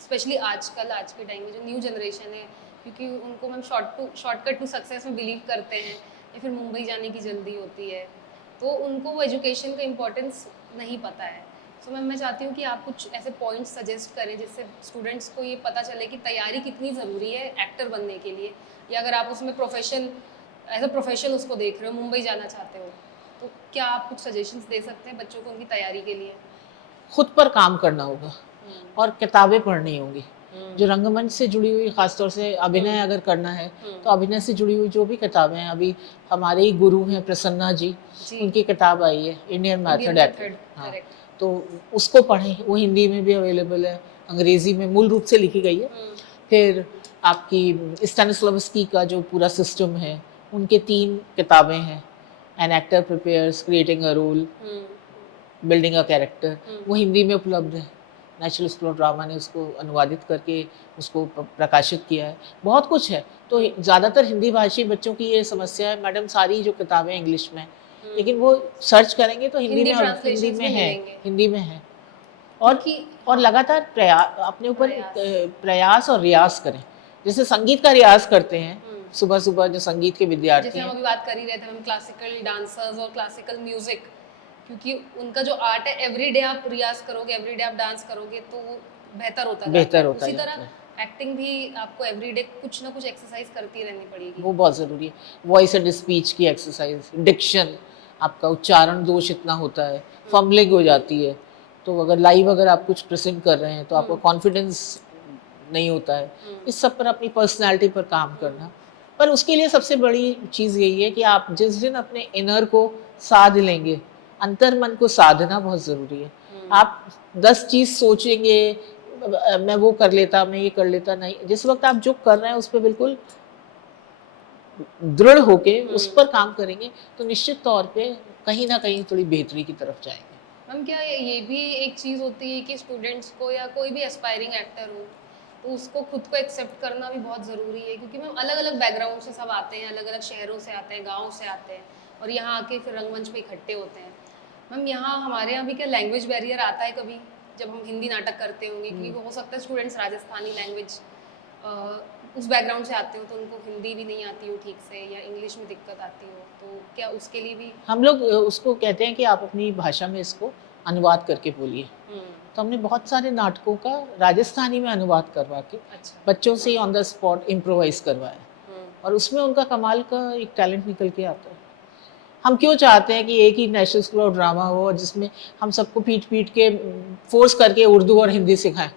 स्पेशली आजकल आज के टाइम में जो न्यू जनरेशन है, क्योंकि उनको मैम शॉर्टकट टू सक्सेस में बिलीव करते हैं या फिर मुंबई जाने की जल्दी होती है, तो उनको वो एजुकेशन का इम्पोर्टेंस नहीं पता है। सो मैम मैं चाहती हूँ कि आप कुछ ऐसे पॉइंट्स सजेस्ट करें जिससे स्टूडेंट्स को ये पता चले कि तैयारी कितनी ज़रूरी है एक्टर बनने के लिए, या अगर आप उसमें एज अ प्रोफेशन उसको देख रहे हो, मुंबई जाना चाहते हो, तो क्या आप कुछ सजेशंस दे सकते हैं बच्चों को उनकी तैयारी के लिए? खुद पर काम करना होगा और किताबें पढ़नी होंगी, जो रंगमंच से जुड़ी हुई, खासतौर से अभिनय अगर करना है तो अभिनय से जुड़ी हुई जो भी किताबें हैं, अभी हमारे ही गुरु हैं प्रसन्ना जी, उनकी किताब आई है इंडियन मेथड एक्टर, हाँ, तो उसको पढ़ें, वो हिंदी में भी अवेलेबल है, अंग्रेजी में मूल रूप से लिखी गई है। फिर आपकी स्टैनिस्लावस्की का जो पूरा सिस्टम है, उनके 3 किताबें हैं, an actor prepares, creating a role, building a character, वो हिंदी में उपलब्ध है। नेशनल स्कूल ऑफ ड्रामा ने उसको अनुवादित करके उसको प्रकाशित किया है, बहुत कुछ है। तो ज़्यादातर हिंदी भाषी बच्चों की ये समस्या है, मैडम सारी जो किताबें इंग्लिश में, लेकिन वो सर्च करेंगे तो हिंदी में, हिंदी में है, हिंदी में है। और लगातार अपने ऊपर प्रयास और रियाज करें। जैसे संगीत का रियाज करते हैं सुबह सुबह जो संगीत के विद्यार्थी जैसे हम अभी बात कर ही रहे थे, हम क्लासिकल डांसर्स और क्लासिकल म्यूजिक, क्योंकि उनका जो आर्ट है एवरीडे आप रियाज करोगे, एवरीडे आप डांस करोगे तो वो बेहतर होता है। उसी तरह एक्टिंग भी आपको एवरीडे कुछ ना कुछ एक्सरसाइज करती रहनी पड़ेगी, वो बहुत ज़रूरी है। वॉइस एंड स्पीच की एक्सरसाइज, डिक्शन, आपका उच्चारण दोष इतना होता है, फम्बलिंग हो जाती है, तो अगर आप कुछ प्रेजेंट कर रहे हैं तो आपको कॉन्फिडेंस नहीं होता है। इस सब पर अपनी पर्सनैलिटी पर काम करना, पर उसके लिए सबसे बड़ी चीज़ यही है कि आप जिस दिन अपने इनर को साध लेंगे, अंतर मन को साधना बहुत ज़रूरी है। आप 10 चीज़ सोचेंगे, मैं वो कर लेता, मैं ये कर लेता, नहीं, जिस वक्त आप जो कर रहे हैं उस पर बिल्कुल दृढ़ होके उस पर काम करेंगे तो निश्चित तौर पे कहीं ना कहीं थोड़ी बेहतरी की तरफ जाएंगे। मैम क्या ये भी एक चीज़ होती है कि स्टूडेंट्स को या कोई भी एस्पायरिंग एक्टर हो तो उसको खुद को एक्सेप्ट करना भी बहुत ज़रूरी है, क्योंकि मैम अलग अलग बैकग्राउंड से सब आते हैं, अलग अलग शहरों से आते हैं, गाँव से आते हैं, और यहाँ आके फिर रंगमंच पे इकट्ठे होते हैं। मैम यहाँ हमारे यहाँ भी क्या लैंग्वेज बैरियर आता है कभी, जब हम हिंदी नाटक करते होंगे, क्योंकि हो सकता है स्टूडेंट्स राजस्थानी लैंग्वेज उस बैकग्राउंड से आते हो तो उनको हिंदी भी नहीं आती हो ठीक से, या इंग्लिश में दिक्कत आती हो, तो क्या उसके लिए भी हम लोग उसको कहते हैं कि आप अपनी भाषा में इसको अनुवाद करके बोलिए। तो हमने बहुत सारे नाटकों का राजस्थानी में अनुवाद करवा के बच्चों से ऑन द स्पॉट इम्प्रोवाइज करवाया, और उसमें उनका कमाल का एक टैलेंट निकल के आता है। हम क्यों चाहते हैं कि एक ही नेशनल स्कूल ऑफ ड्रामा हो और जिसमें हम सबको पीट पीट के फोर्स करके उर्दू और हिंदी सिखाएं?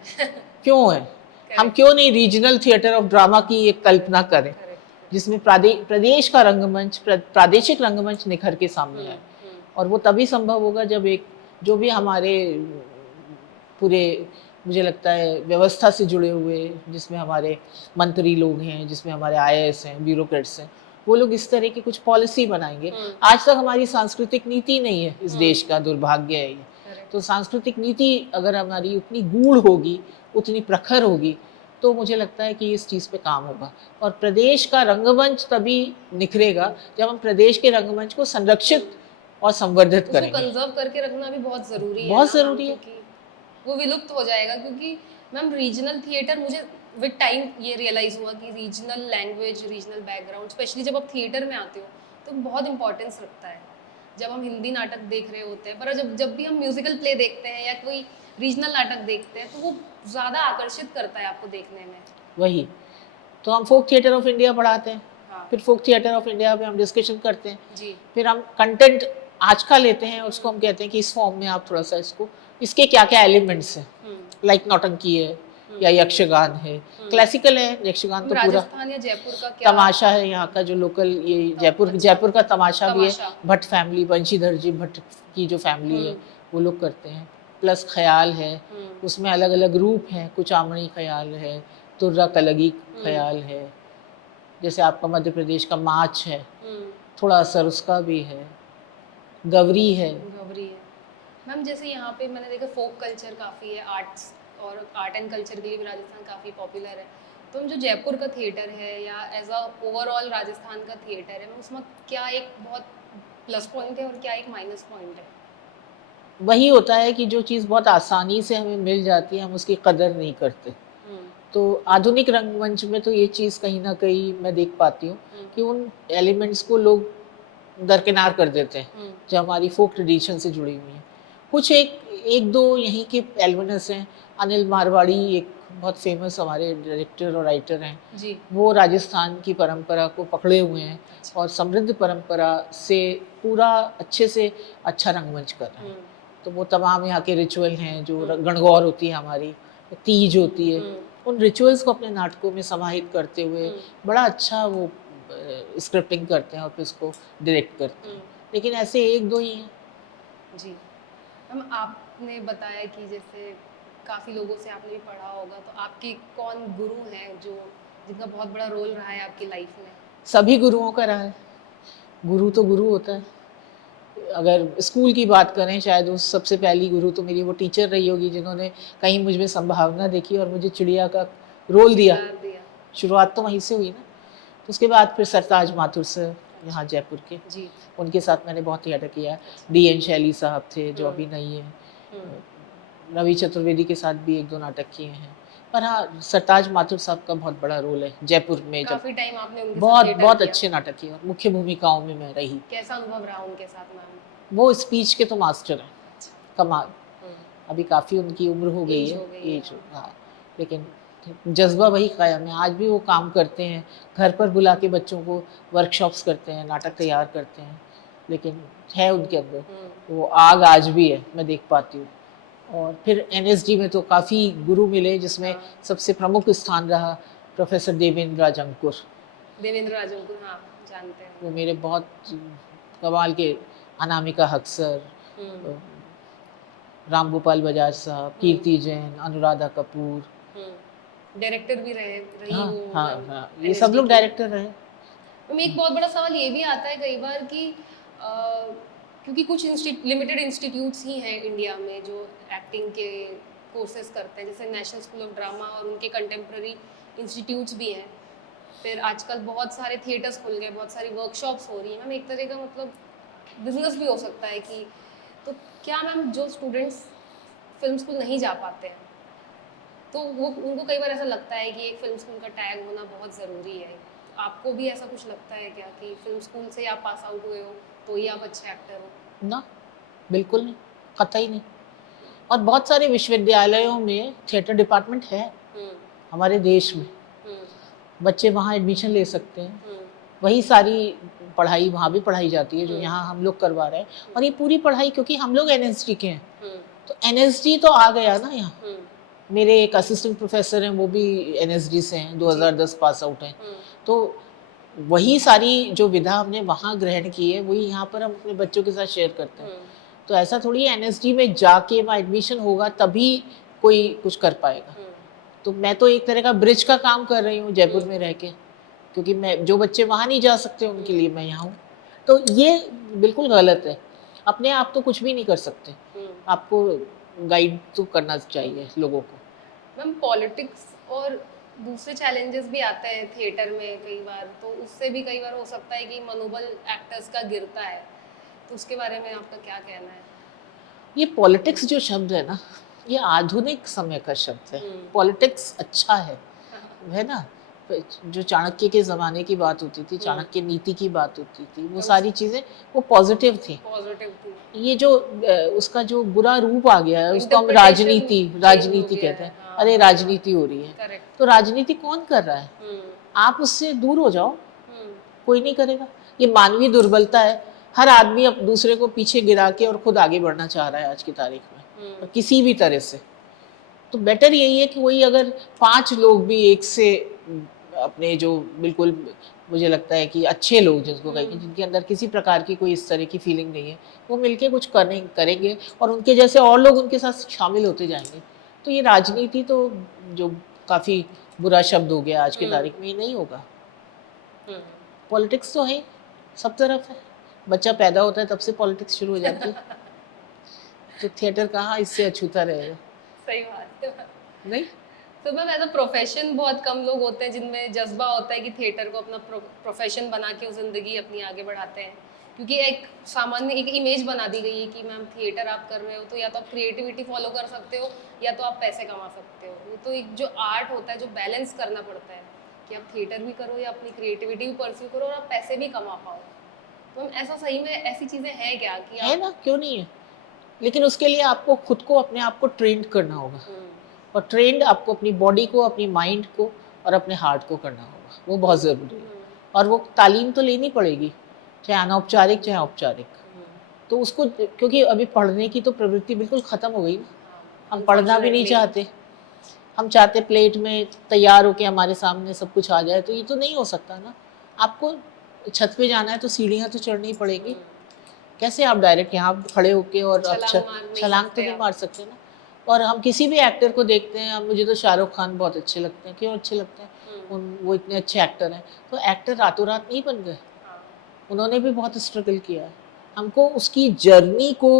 क्यों है? हम क्यों नहीं रीजनल थिएटर ऑफ ड्रामा की एक कल्पना करें जिसमें प्रदेश का रंगमंच, प्रादेशिक रंगमंच निखर के सामने आए। और वो तभी संभव होगा जब एक जो भी हमारे पूरे, मुझे लगता है, व्यवस्था से जुड़े हुए, जिसमें हमारे मंत्री लोग हैं, जिसमें हमारे IAS हैं, ब्यूरोक्रेट्स हैं, वो लोग इस तरह की कुछ पॉलिसी बनाएंगे। आज तक हमारी सांस्कृतिक नीति नहीं है, इस देश का दुर्भाग्य है ये। तो सांस्कृतिक नीति अगर हमारी उतनी गूढ़ होगी, उतनी प्रखर होगी, तो मुझे लगता है कि इस चीज़ पे काम होगा। और प्रदेश का रंगमंच तभी निखरेगा जब हम प्रदेश के रंगमंच को संरक्षित और संवर्धित करेंगे। कंजर्व करके रखना भी बहुत ज़रूरी है, बहुत ज़रूरी है। वो विलुप्त हो जाएगा, क्योंकि मैम रीजनल थिएटर, मुझे विद टाइम ये रियलाइज़ हुआ कि regional language, regional background, specially जब आप थिएटर में आते हो तो बहुत इंपॉर्टेंस रखता है। जब हम हिंदी नाटक देख रहे होते हैं, पर जब भी हम म्यूजिकल प्ले देखते हैं या कोई रीजनल नाटक देखते हैं तो वो ज़्यादा आकर्षित करता है आपको देखने में। वही तो हम फोक थिएटर ऑफ इंडिया पढ़ाते हैं। हाँ। फिर फोक थिएटर ऑफ इंडिया पे हम डिस्कशन करते हैं जी। फिर हम कंटेंट आज का लेते हैं, उसको हम कहते हैं कि इस फॉर्म में आप थोड़ा सा इसको, इसके क्या क्या एलिमेंट्स हैं, लाइक नौटंकी है या यक्षगान है, क्लासिकल है यक्षगान, तो पूरा या जयपुर का क्या तमाशा है, यहाँ का जो लोकल, ये जयपुर का तमाशा भी है। भट्ट फैमिली, बंशीधर जी भट्ट की जो फैमिली है वो लोग करते हैं। प्लस ख्याल है, उसमें अलग अलग रूप हैं, कुछ आमणी ख्याल है, तुर्रा कलगी ख्याल है, जैसे आपका मध्य प्रदेश का माच है, थोड़ा असर उसका भी है, गवरी है। मैम जैसे यहाँ पे मैंने देखा फोक कल्चर काफ़ी है, आर्ट्स और आर्ट एंड कल्चर के लिए भी राजस्थान काफ़ी पॉपुलर है। तो जो जयपुर का थिएटर है या एज अ ओवरऑल राजस्थान का थिएटर है, उसमें क्या एक बहुत प्लस पॉइंट है और क्या एक माइनस पॉइंट है? वही होता है कि जो चीज़ बहुत आसानी से हमें मिल जाती है हम उसकी कदर नहीं करते। तो आधुनिक रंगमंच में तो ये चीज़ कहीं ना कहीं मैं देख पाती हूँ कि उन एलिमेंट्स को लोग दरकिनार कर देते हैं जो हमारी फोक ट्रेडिशन से जुड़ी हुई हैं। कुछ एक दो यहीं के एल्बनस हैं। अनिल मारवाड़ी एक बहुत फेमस हमारे डायरेक्टर और राइटर हैं जी। वो राजस्थान की परंपरा को पकड़े हुए हैं और समृद्ध परंपरा से पूरा अच्छे से अच्छा रंगमंच कर रहे हैं। तो वो तमाम यहाँ के रिचुअल हैं, जो गणगौर होती है हमारी, तीज होती है, उन रिचुअल्स को अपने नाटकों में समाहित करते हुए बड़ा अच्छा वो स्क्रिप्टिंग करते हैं और फिर उसको डायरेक्ट करते हैं। लेकिन ऐसे एक दो ही हैं जी। मैम आपने बताया कि जैसे काफ़ी लोगों से आपने भी पढ़ा होगा, तो आपके कौन गुरु हैं जो जिनका बहुत बड़ा रोल रहा है आपकी लाइफ में? सभी गुरुओं का रहा है। गुरु तो गुरु होता है। अगर स्कूल की बात करें, शायद उस सबसे पहली गुरु तो मेरी वो टीचर रही होगी जिन्होंने कहीं मुझ में संभावना देखी और मुझे चिड़िया का रोल दिया। शुरुआत तो वहीं से हुई ना। तो उसके बाद फिर सरताज माथुर सर यहाँ जयपुर के जी, उनके साथ मैंने बहुत थिएटर किया। DN शैली साहब थे जो अभी नहीं है। रवि चतुर्वेदी के साथ भी 1-2 नाटक किए हैं। पर हाँ, सरताज माथुर साहब का बहुत बड़ा रोल है जयपुर में। काफी टाइम आपने उनके साथ बहुत थिएटर बहुत किया। अच्छे नाटक किए और मुख्य भूमिकाओं में मैं रही। कैसा अनुभव रहा उनके साथ मैम? वो स्पीच के तो मास्टर हैं, कमाल। अभी काफ़ी उनकी उम्र हो गई है, एज हाँ, लेकिन जज्बा वही कायम है। आज भी वो काम करते हैं, घर पर बुला के बच्चों को वर्कशॉप्स करते हैं, नाटक तैयार करते हैं, लेकिन है उनके अंदर वो आग आज भी है, मैं देख पाती हूँ। और फिर NSD में तो काफ़ी गुरु मिले, जिसमें सबसे प्रमुख स्थान रहा प्रोफेसर देवेंद्र राज अंकुर। देवेंद्र राज अंकुर, हाँ जानते हैं। वो मेरे बहुत कमाल के, अनामिका हक सर, राम गोपाल बजाज साहब, कीर्ति जैन, अनुराधा कपूर, डायरेक्टर भी रही हाँ, वो। हाँ, ये सब लोग डायरेक्टर रहे। एक बहुत बड़ा सवाल ये भी आता है कई बार कि क्योंकि कुछ लिमिटेड इंस्टीट्यूट्स ही हैं इंडिया में जो एक्टिंग के कोर्सेज करते हैं, जैसे नेशनल स्कूल ऑफ ड्रामा और उनके कंटेम्प्रेरी इंस्टीट्यूट्स भी हैं। फिर आजकल बहुत सारे थिएटर्स खुल गए, बहुत सारी वर्कशॉप्स हो रही हैं मैम, एक तरह का मतलब बिजनेस भी हो सकता है कि, तो क्या मैम जो स्टूडेंट्स फिल्म स्कूल नहीं जा पाते हैं तो वो उनको कई बार ऐसा लगता है कि एक फिल्म स्कूल का टैग होना बहुत ज़रूरी है, तो आपको भी ऐसा कुछ लगता है क्या कि फिल्म स्कूल से आप पास आउट हुए हो तो ही आप अच्छे एक्टर हो? ना, बिल्कुल नहीं, कतई नहीं। और बहुत सारे विश्वविद्यालयों में थिएटर डिपार्टमेंट है हमारे देश में, बच्चे वहाँ एडमिशन ले सकते हैं, वही सारी पढ़ाई वहाँ भी पढ़ाई जाती है जो यहाँ हम लोग करवा रहे हैं। और ये पूरी पढ़ाई, क्योंकि हम लोग NSD के हैं, तो NSD तो आ गया ना यहाँ। मेरे एक असिस्टेंट प्रोफेसर हैं, वो भी NSD से हैं, 2010 पास आउट हैं। तो वही सारी जो विधा हमने वहाँ ग्रहण की है, वही यहाँ पर हम अपने बच्चों के साथ शेयर करते हैं। तो ऐसा थोड़ी NSD में जाके वहाँ एडमिशन होगा तभी कोई कुछ कर पाएगा। तो मैं तो एक तरह का ब्रिज का काम कर रही हूँ जयपुर में रह के, क्योंकि मैं जो बच्चे वहाँ नहीं जा सकते उनके लिए मैं यहाँ हूँ। तो ये बिल्कुल गलत है। अपने आप तो कुछ भी नहीं कर सकते, आपको गाइड तो करना चाहिए लोगों को। मैम पॉलिटिक्स और दूसरे चैलेंजेस भी आते हैं थिएटर में कई बार, तो उससे भी कई बार हो सकता है कि मनोबल एक्टर्स का गिरता है, तो उसके बारे में आपका क्या कहना है? ये पॉलिटिक्स जो शब्द है ना, ये आधुनिक समय का शब्द है। पॉलिटिक्स अच्छा है ना, जो चाणक्य के ज़माने की बात होती थी, चाणक्य नीति की बात होती थी, वो सारी चीज़ें वो पॉजिटिव थी। ये जो उसका जो बुरा रूप आ गया है, उसको हम राजनीति कहते हैं। अरे राजनीति हो रही है, तो राजनीति कौन कर रहा है? आप उससे दूर हो जाओ, कोई नहीं करेगा। ये मानवीय दुर्बलता है, हर आदमी अब दूसरे को पीछे गिरा के और खुद आगे बढ़ना चाह रहा है आज की तारीख में, किसी भी तरह से। तो बेटर यही है कि वही अगर 5 लोग भी एक से अपने जो बिल्कुल मुझे लगता है कि अच्छे लोग जिसको कहेंगे, जिनके अंदर किसी प्रकार की कोई इस तरह की फीलिंग नहीं है, वो मिलके कुछ करेंगे और उनके जैसे और लोग उनके साथ शामिल होते जाएंगे, तो ये राजनीति तो जो काफ़ी बुरा शब्द हो गया आज की तारीख में, ये नहीं होगा। पॉलिटिक्स तो है सब तरफ है, बच्चा पैदा होता है तब से पॉलिटिक्स शुरू हो जाती है। तो थिएटर कहाँ इससे अछूता रहेगा? सही बात है नहीं। तो मैम एज अ प्रोफेशन बहुत कम लोग होते हैं जिनमें जज्बा होता है कि थिएटर को अपना प्रोफेशन बना के वो ज़िंदगी अपनी आगे बढ़ाते हैं, क्योंकि एक सामान्य एक इमेज बना दी गई है कि मैम थिएटर आप कर रहे हो तो या तो आप क्रिएटिविटी फॉलो कर सकते हो या तो आप पैसे कमा सकते हो। वो तो एक जो आर्ट होता है, जो बैलेंस करना पड़ता है कि आप थिएटर भी करो या अपनी क्रिएटिविटी भी परस्यू करो और आप पैसे भी कमा पाओ। तो मैम ऐसा सही में ऐसी चीज़ें हैं क्या कि है ना, क्यों नहीं है? लेकिन उसके लिए आपको खुद को अपने आप को ट्रेंड करना होगा, और ट्रेंड आपको अपनी बॉडी को, अपनी माइंड को और अपने हार्ट को करना होगा, वो बहुत ज़रूरी है। और वो तालीम तो लेनी पड़ेगी, चाहे अनौपचारिक चाहे औपचारिक। तो उसको, क्योंकि अभी पढ़ने की तो प्रवृत्ति बिल्कुल ख़त्म हो गई ना, हम पढ़ना भी नहीं चाहते, हम चाहते प्लेट में तैयार होके हमारे सामने सब कुछ आ जाए, तो ये तो नहीं हो सकता ना। आपको छत पे जाना है तो सीढ़ियाँ तो चढ़नी पड़ेगी, कैसे आप डायरेक्ट यहाँ खड़े होके और छलांग तो नहीं मार सकते ना। और हम किसी भी एक्टर को देखते हैं, अब मुझे तो शाहरुख खान बहुत अच्छे लगते हैं। क्यों अच्छे लगते हैं? वो इतने अच्छे एक्टर हैं। तो एक्टर रातों रात नहीं बन गए, उन्होंने भी बहुत स्ट्रगल किया है। हमको उसकी जर्नी को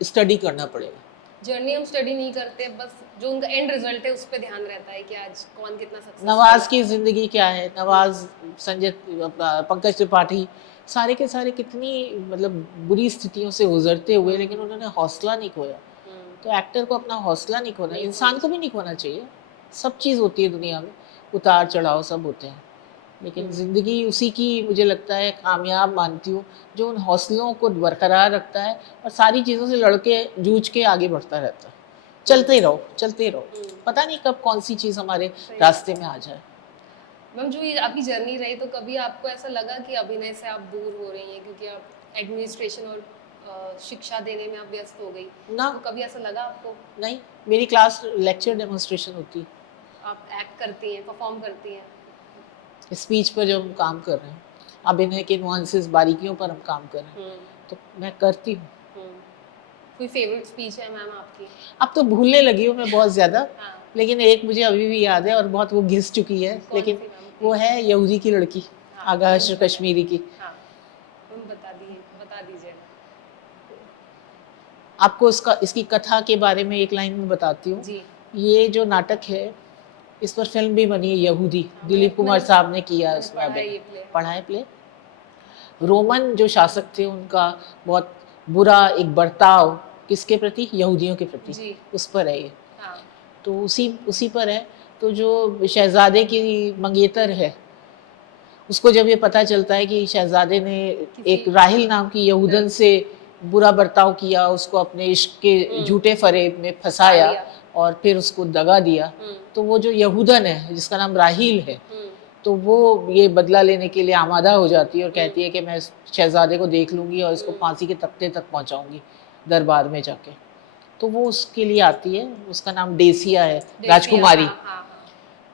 स्टडी करना पड़ेगा। जर्नी हम स्टडी नहीं करते, बस जो उनका एंड रिजल्ट है उस पर ध्यान रहता है कि आज कौन कितना सक्सेसफुल। नवाज की जिंदगी क्या है, नवाज, संजय, पंकज त्रिपाठी, सारे के सारे कितनी मतलब बुरी स्थितियों से गुजरते हुए, लेकिन उन्होंने हौसला नहीं खोया। तो एक्टर को अपना हौसला नहीं खोना, इंसान को भी नहीं खोना चाहिए। सब चीज़ होती है दुनिया में, उतार चढ़ाव सब होते हैं, लेकिन ज़िंदगी उसी की मुझे लगता है कामयाब मानती हूँ जो उन हौसलों को बरकरार रखता है और सारी चीज़ों से लड़के जूझ के आगे बढ़ता रहता है। चलते रहो, चलते रहो, पता नहीं कब कौन सी चीज़ हमारे रास्ते में आ जाए। मैम, जो ये आपकी जर्नी रही, तो कभी आपको ऐसा लगा कि अभिनय से आप दूर हो रही हैं क्योंकि आप एडमिनिस्ट्रेशन और शिक्षा देने में आप व्यस्त हो गई ना, तो कभी ऐसा लगा आपको? नहीं, मेरी क्लास लेक्चर डेमोन्स्ट्रेशन होती है। आप एक्ट करती हैं, परफॉर्म करती हैं? स्पीच पर जब हम काम कर रहे हैं, अभिनय के नुआंसेस, बारीकियों पर हम काम कर रहे हैं, तो मैं करती हूँ। कोई फेवरेट स्पीच है मैम आपकी? अब तो भूलने लगी हूँ मैं बहुत ज़्यादा। हाँ। लेकिन एक मुझे अभी भी याद है और बहुत वो घिस चुकी है, लेकिन वो है यहूदी की लड़की, आगा अशरफ कश्मीरी की। हाँ, बता दीजिए। आपको इसकी कथा के बारे में एक लाइन में बताती हूँ। ये जो नाटक है, इस पर फिल्म भी बनी है, यहूदी, दिलीप कुमार साहब ने किया है उसमें अभिनय। पढ़ा है प्ले। रोमन जो शासक थे उनका बहुत बुरा एक बर्ताव किसके प्रति, यहूदियों के प्रति, उस पर है ये। हाँ। तो उसी पर है। तो जो शहजादे की मंगेतर है, उसको जब ये पता चलता है कि शहजादे ने एक राहिल नाम की यहूदन से बुरा बर्ताव किया, उसको अपने इश्क के झूठे फरेब में फंसाया और फिर उसको दगा दिया, तो वो जो यहूदन है जिसका नाम राहिल है, तो वो ये बदला लेने के लिए आमादा हो जाती है और कहती है कि मैं शहजादे को देख लूँगी और इसको फांसी के तख्ते तक पहुँचाऊँगी दरबार में जाके। तो वो उसके लिए आती है, उसका नाम डेसिया है, राजकुमारी।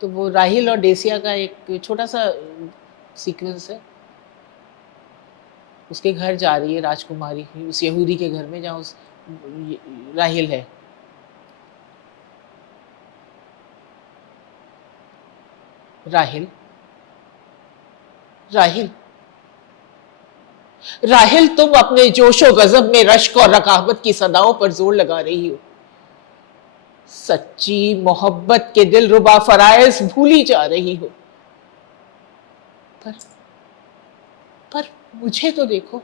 तो वो राहिल और डेसिया का एक छोटा सा सीक्वेंस है। उसके घर जा रही है राजकुमारी, उस यहूदी के घर में जहाँ उस राहिल है। राहिल, राहिल, राहिल, तुम अपने जोशो गजब में रश्क और रकाबत की सदाओं पर जोर लगा रही हो। सच्ची मोहब्बत के दिलरुबा फराइज भूली जा रही हो। पर मुझे तो देखो,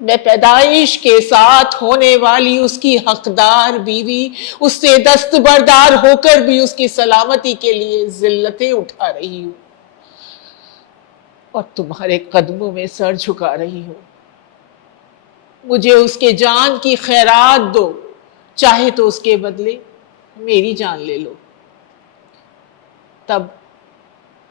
मैं पैदाइश के साथ होने वाली उसकी हकदार बीवी, उससे दस्तबरदार होकर भी उसकी सलामती के लिए जिल्लतें उठा रही हूँ और तुम्हारे कदमों में सर झुका रही हूँ। मुझे उसके जान की खैरात दो, चाहे तो उसके बदले मेरी जान ले लो। तब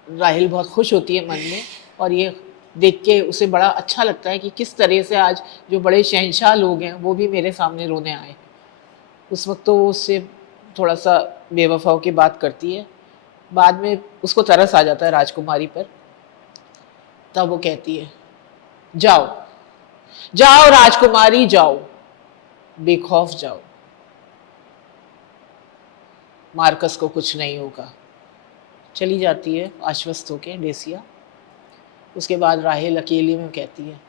राहिल बहुत खुश होती है मन में और ये देख के उसे बड़ा अच्छा लगता है कि किस तरह से आज जो बड़े शहंशाह लोग हैं वो भी मेरे सामने रोने आए। उस वक्त तो वो उससे थोड़ा सा बेवफाओं की बात करती है, बाद में उसको तरस आ जाता है राजकुमारी पर। तब वो कहती है, जाओ जाओ राजकुमारी, जाओ, बेखौफ जाओ, मार्कस को कुछ नहीं होगा। चली जाती है आश्वस्त होके डेसिया। उसके बाद राहेल अकेले में कहती है,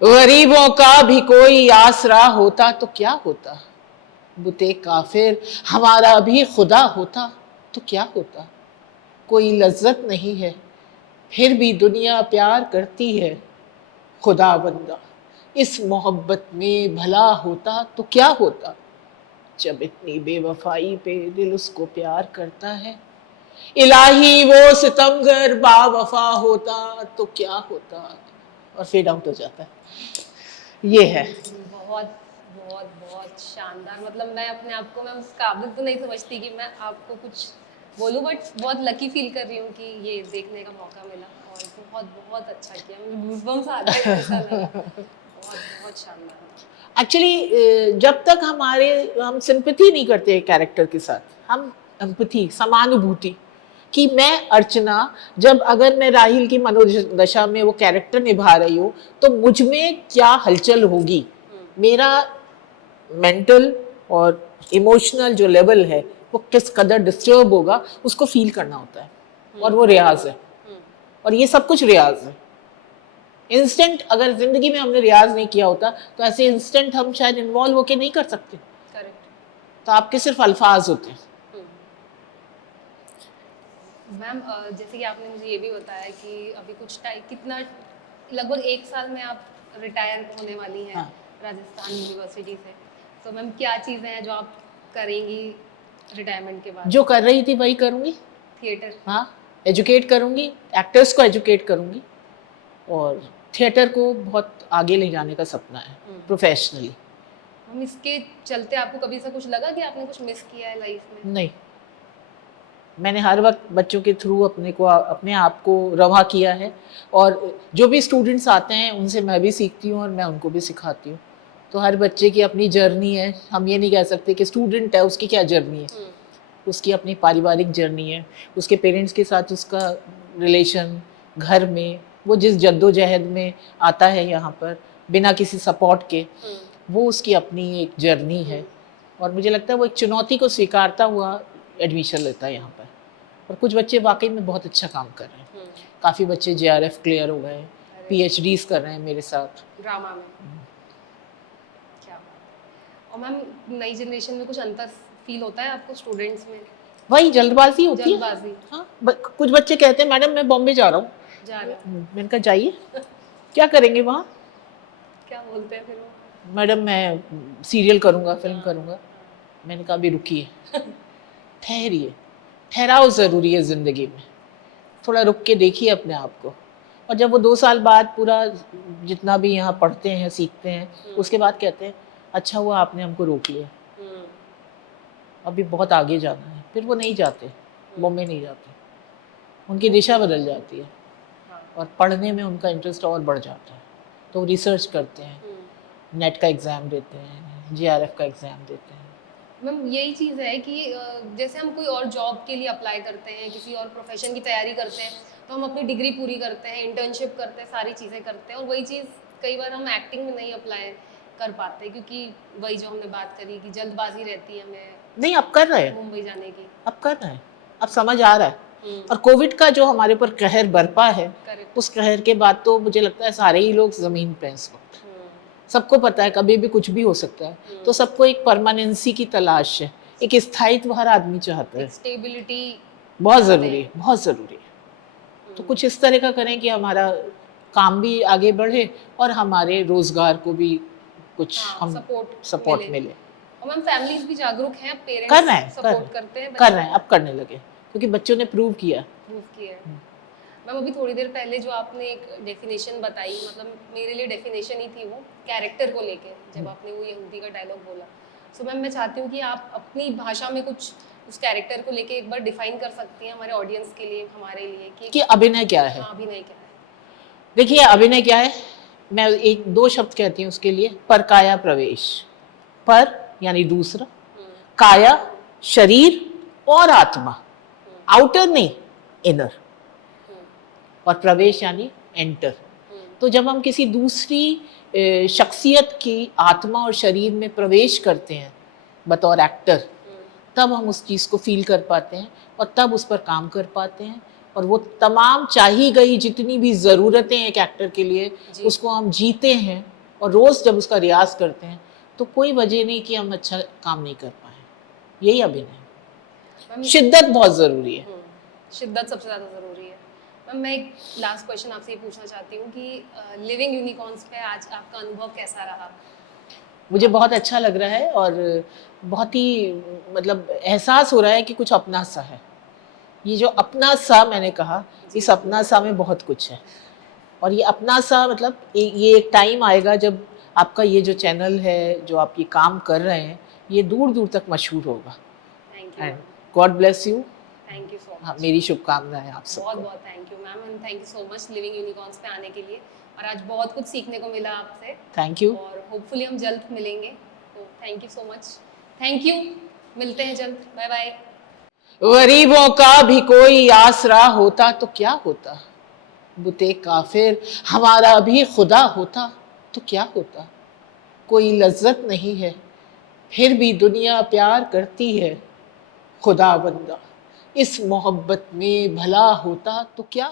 गरीबों का भी कोई आसरा होता तो क्या होता, बुते काफिर हमारा भी खुदा होता तो क्या होता। कोई लज्जत नहीं है फिर भी दुनिया प्यार करती है, खुदा बंदा इस मोहब्बत में भला होता तो क्या होता। जब इतनी बेवफाई पे दिल उसको प्यार करता है, इलाही वो सितमगर बावफा होता तो क्या होता। और फेड आउट हो जाता है। ये है। बहुत बहुत बहुत शानदार। मतलब मैं अपने आप को, मैं उस काबिल तो नहीं समझती कि मैं आपको कुछ बोलूं, बट बहुत लकी फील कर रही हूँ कि ये देखने का मौका मिला और बहुत बहुत अच्छा किया। मुझे गूज़बम्स आ रहे हैं, ऐसा लगा। बहुत बहुत शानदार। एक्चुअली जब तक हम सिंपैथी नहीं करते कैरेक्टर के साथ, हम एम्पैथी, समानुभूति कि मैं अर्चना, जब अगर मैं राहिल की मनोदशा में वो कैरेक्टर निभा रही हूँ तो मुझ में क्या हलचल होगी, मेरा मेंटल और इमोशनल जो लेवल है वो किस कदर डिस्टर्ब होगा, उसको फील करना होता है। और वो रियाज है, और ये सब कुछ रियाज है। इंस्टेंट अगर जिंदगी में हमने रियाज नहीं किया होता तो ऐसे इंस्टेंट हम शायद इन्वॉल्व होके नहीं कर सकते। करेक्ट। तो आपके सिर्फ अल्फाज होते हैं। मैम जैसे कि आपने मुझे ये भी बताया कि अभी कुछ टाइम, कितना, लगभग 1 साल में आप रिटायर होने वाली हैं। हाँ। राजस्थान यूनिवर्सिटी से। तो मैम क्या चीज़ें हैं जो आप करेंगी रिटायरमेंट के बाद? जो कर रही थी वही करूँगी। थिएटर। हाँ, एजुकेट करूँगी, एक्टर्स को एजुकेट करूँगी और थिएटर को बहुत आगे ले जाने का सपना है प्रोफेशनली। हम इसके चलते आपको कभी ऐसा कुछ लगा कि आपने कुछ मिस किया है लाइफ में? नहीं, मैंने हर वक्त बच्चों के थ्रू अपने आप को रवा किया है और जो भी स्टूडेंट्स आते हैं उनसे मैं भी सीखती हूँ और मैं उनको भी सिखाती हूँ। तो हर बच्चे की अपनी जर्नी है, हम ये नहीं कह सकते कि स्टूडेंट है उसकी क्या जर्नी है। उसकी अपनी पारिवारिक जर्नी है, उसके पेरेंट्स के साथ उसका रिलेशन, घर में वो जिस जद्दोजहद में आता है यहाँ पर बिना किसी सपोर्ट के, वो उसकी अपनी एक जर्नी है। और मुझे लगता है वो एक चुनौती को स्वीकारता हुआ एडमिशन लेता है यहाँ पर। और कुछ बच्चे वाकई में बहुत अच्छा काम कर रहे हैं। काफ़ी बच्चे JRF क्लियर हो गए, PhDs कर रहे हैं मेरे साथ ड्रामा में। क्या और मैम नई जनरेशन में कुछ अंतर फील होता है आपको स्टूडेंट्स में? वही जल्दबाजी होती है। हाँ, कुछ बच्चे कहते हैं मैडम मैं बॉम्बे जा रहा हूँ। मैंने कहा जाइए, क्या करेंगे वहाँ? क्या बोलते हैं फिर वो? मैडम मैं सीरियल करूँगा, फिल्म करूँगा। मैंने कहा अभी रुकिए, ठहरिए, ठहराव ज़रूरी है ज़िंदगी में। थोड़ा रुक के देखिए अपने आप को। और जब वो 2 साल बाद पूरा जितना भी यहाँ पढ़ते हैं, सीखते हैं, उसके बाद कहते हैं अच्छा हुआ आपने हमको रोक लिया, अभी बहुत आगे जाना है। फिर वो नहीं जाते, बॉम्बे नहीं जाते, उनकी दिशा बदल जाती है और पढ़ने में उनका इंटरेस्ट और बढ़ जाता है। तो वो रिसर्च करते हैं, नेट का एग्ज़ाम देते हैं, JRF का एग्ज़ाम देते हैं। मैम यही चीज़ है कि जैसे हम कोई और जॉब के लिए अप्लाई करते हैं, किसी और प्रोफेशन की तैयारी करते हैं, तो हम अपनी डिग्री पूरी करते हैं, इंटर्नशिप करते हैं, सारी चीज़ें करते हैं, और वही चीज़ कई बार हम एक्टिंग में नहीं अप्लाई कर पाते क्योंकि वही जो हमने बात करी कि जल्दबाजी रहती है हमें। नहीं, अब कर रहे हैं मुंबई जाने की, अब कर रहे हैं, अब समझ आ रहा है। और कोविड का जो हमारे ऊपर कहर बरपा है, उस कहर के बाद तो मुझे लगता है सारे ही लोग ज़मीन पे इस वक्त। सबको पता है कभी भी कुछ भी हो सकता है, तो सबको एक परमानेंसी की तलाश है, एक स्थायित्व हर आदमी चाहता है। स्टेबिलिटी बहुत ज़रूरी है, बहुत ज़रूरी है। तो कुछ इस तरह का करें कि हमारा काम भी आगे बढ़े और हमारे रोजगार को भी कुछ हम सपोर्ट मिले। और मैम फैमिलीज भी जागरूक हैं, पेरेंट्स सपोर्ट करते हैं, कर रहे हैं, अब करने लगे क्योंकि बच्चों ने प्रूव किया। मैम अभी थोड़ी देर पहले जो आपने एक डेफिनेशन बताई, मतलब मेरे लिए डेफिनेशन ही थी वो कैरेक्टर को लेके, जब आपने वो यहूदी का डायलॉग बोला। सो मैम मैं चाहती हूँ कि आप अपनी भाषा में कुछ उस कैरेक्टर को लेके एक बार डिफाइन कर सकती हैं हमारे ऑडियंस के लिए, हमारे लिए कि अभिनय क्या है। अभिनय क्या है? देखिए अभिनय क्या है, मैं 1-2 शब्द कहती हूँ उसके लिए। पर काया प्रवेश, पर यानी दूसरा, काया शरीर और आत्मा, आउटर नहीं इनर, और प्रवेश यानी एंटर। तो जब हम किसी दूसरी शख्सियत की आत्मा और शरीर में प्रवेश करते हैं बतौर एक्टर, तब हम उस चीज़ को फील कर पाते हैं और तब उस पर काम कर पाते हैं। और वो तमाम चाही गई जितनी भी ज़रूरतें एक एक्टर के लिए, उसको हम जीते हैं। और रोज़ जब उसका रियाज करते हैं तो कोई वजह नहीं कि हम अच्छा काम नहीं कर पाए। यही अभिनय। शिद्दत बहुत ज़रूरी है, शिद्दत सबसे ज़्यादा ज़रूरी है। मैम मैं एक लास्ट क्वेश्चन आपसे ये पूछना चाहती हूँ कि लिविंग यूनिकॉर्न्स पे आज आपका अनुभव कैसा रहा? मुझे बहुत अच्छा लग रहा है और बहुत ही मतलब एहसास हो रहा है कि कुछ अपना सा है। ये जो अपना सा मैंने कहा, इस अपना सा में बहुत कुछ है। और ये अपना सा मतलब ये एक टाइम आएगा जब आपका ये जो चैनल है, जो आप ये काम कर रहे हैं, ये दूर दूर तक मशहूर होगा। And God bless you. Thank you so much. हाँ, मेरी शुभकामनाएं आप सबको। बहुत बहुत thank you ma'am, and thank you so much living unicorns पे आने के लिए। और आज बहुत कुछ सीखने को मिला आपसे। Thank you. और होपफुली हम जल्द मिलेंगे, तो thank you so much. Thank you, मिलते हैं जल्द, बाय बाय। गरीबों का भी कोई आसरा होता तो क्या होता, बुते काफिर हमारा भी खुदा होता तो क्या होता। कोई लज्जत नहीं है फिर भी दुनिया प्यार करती है, खुदा बंदा इस मोहब्बत में भला होता तो क्या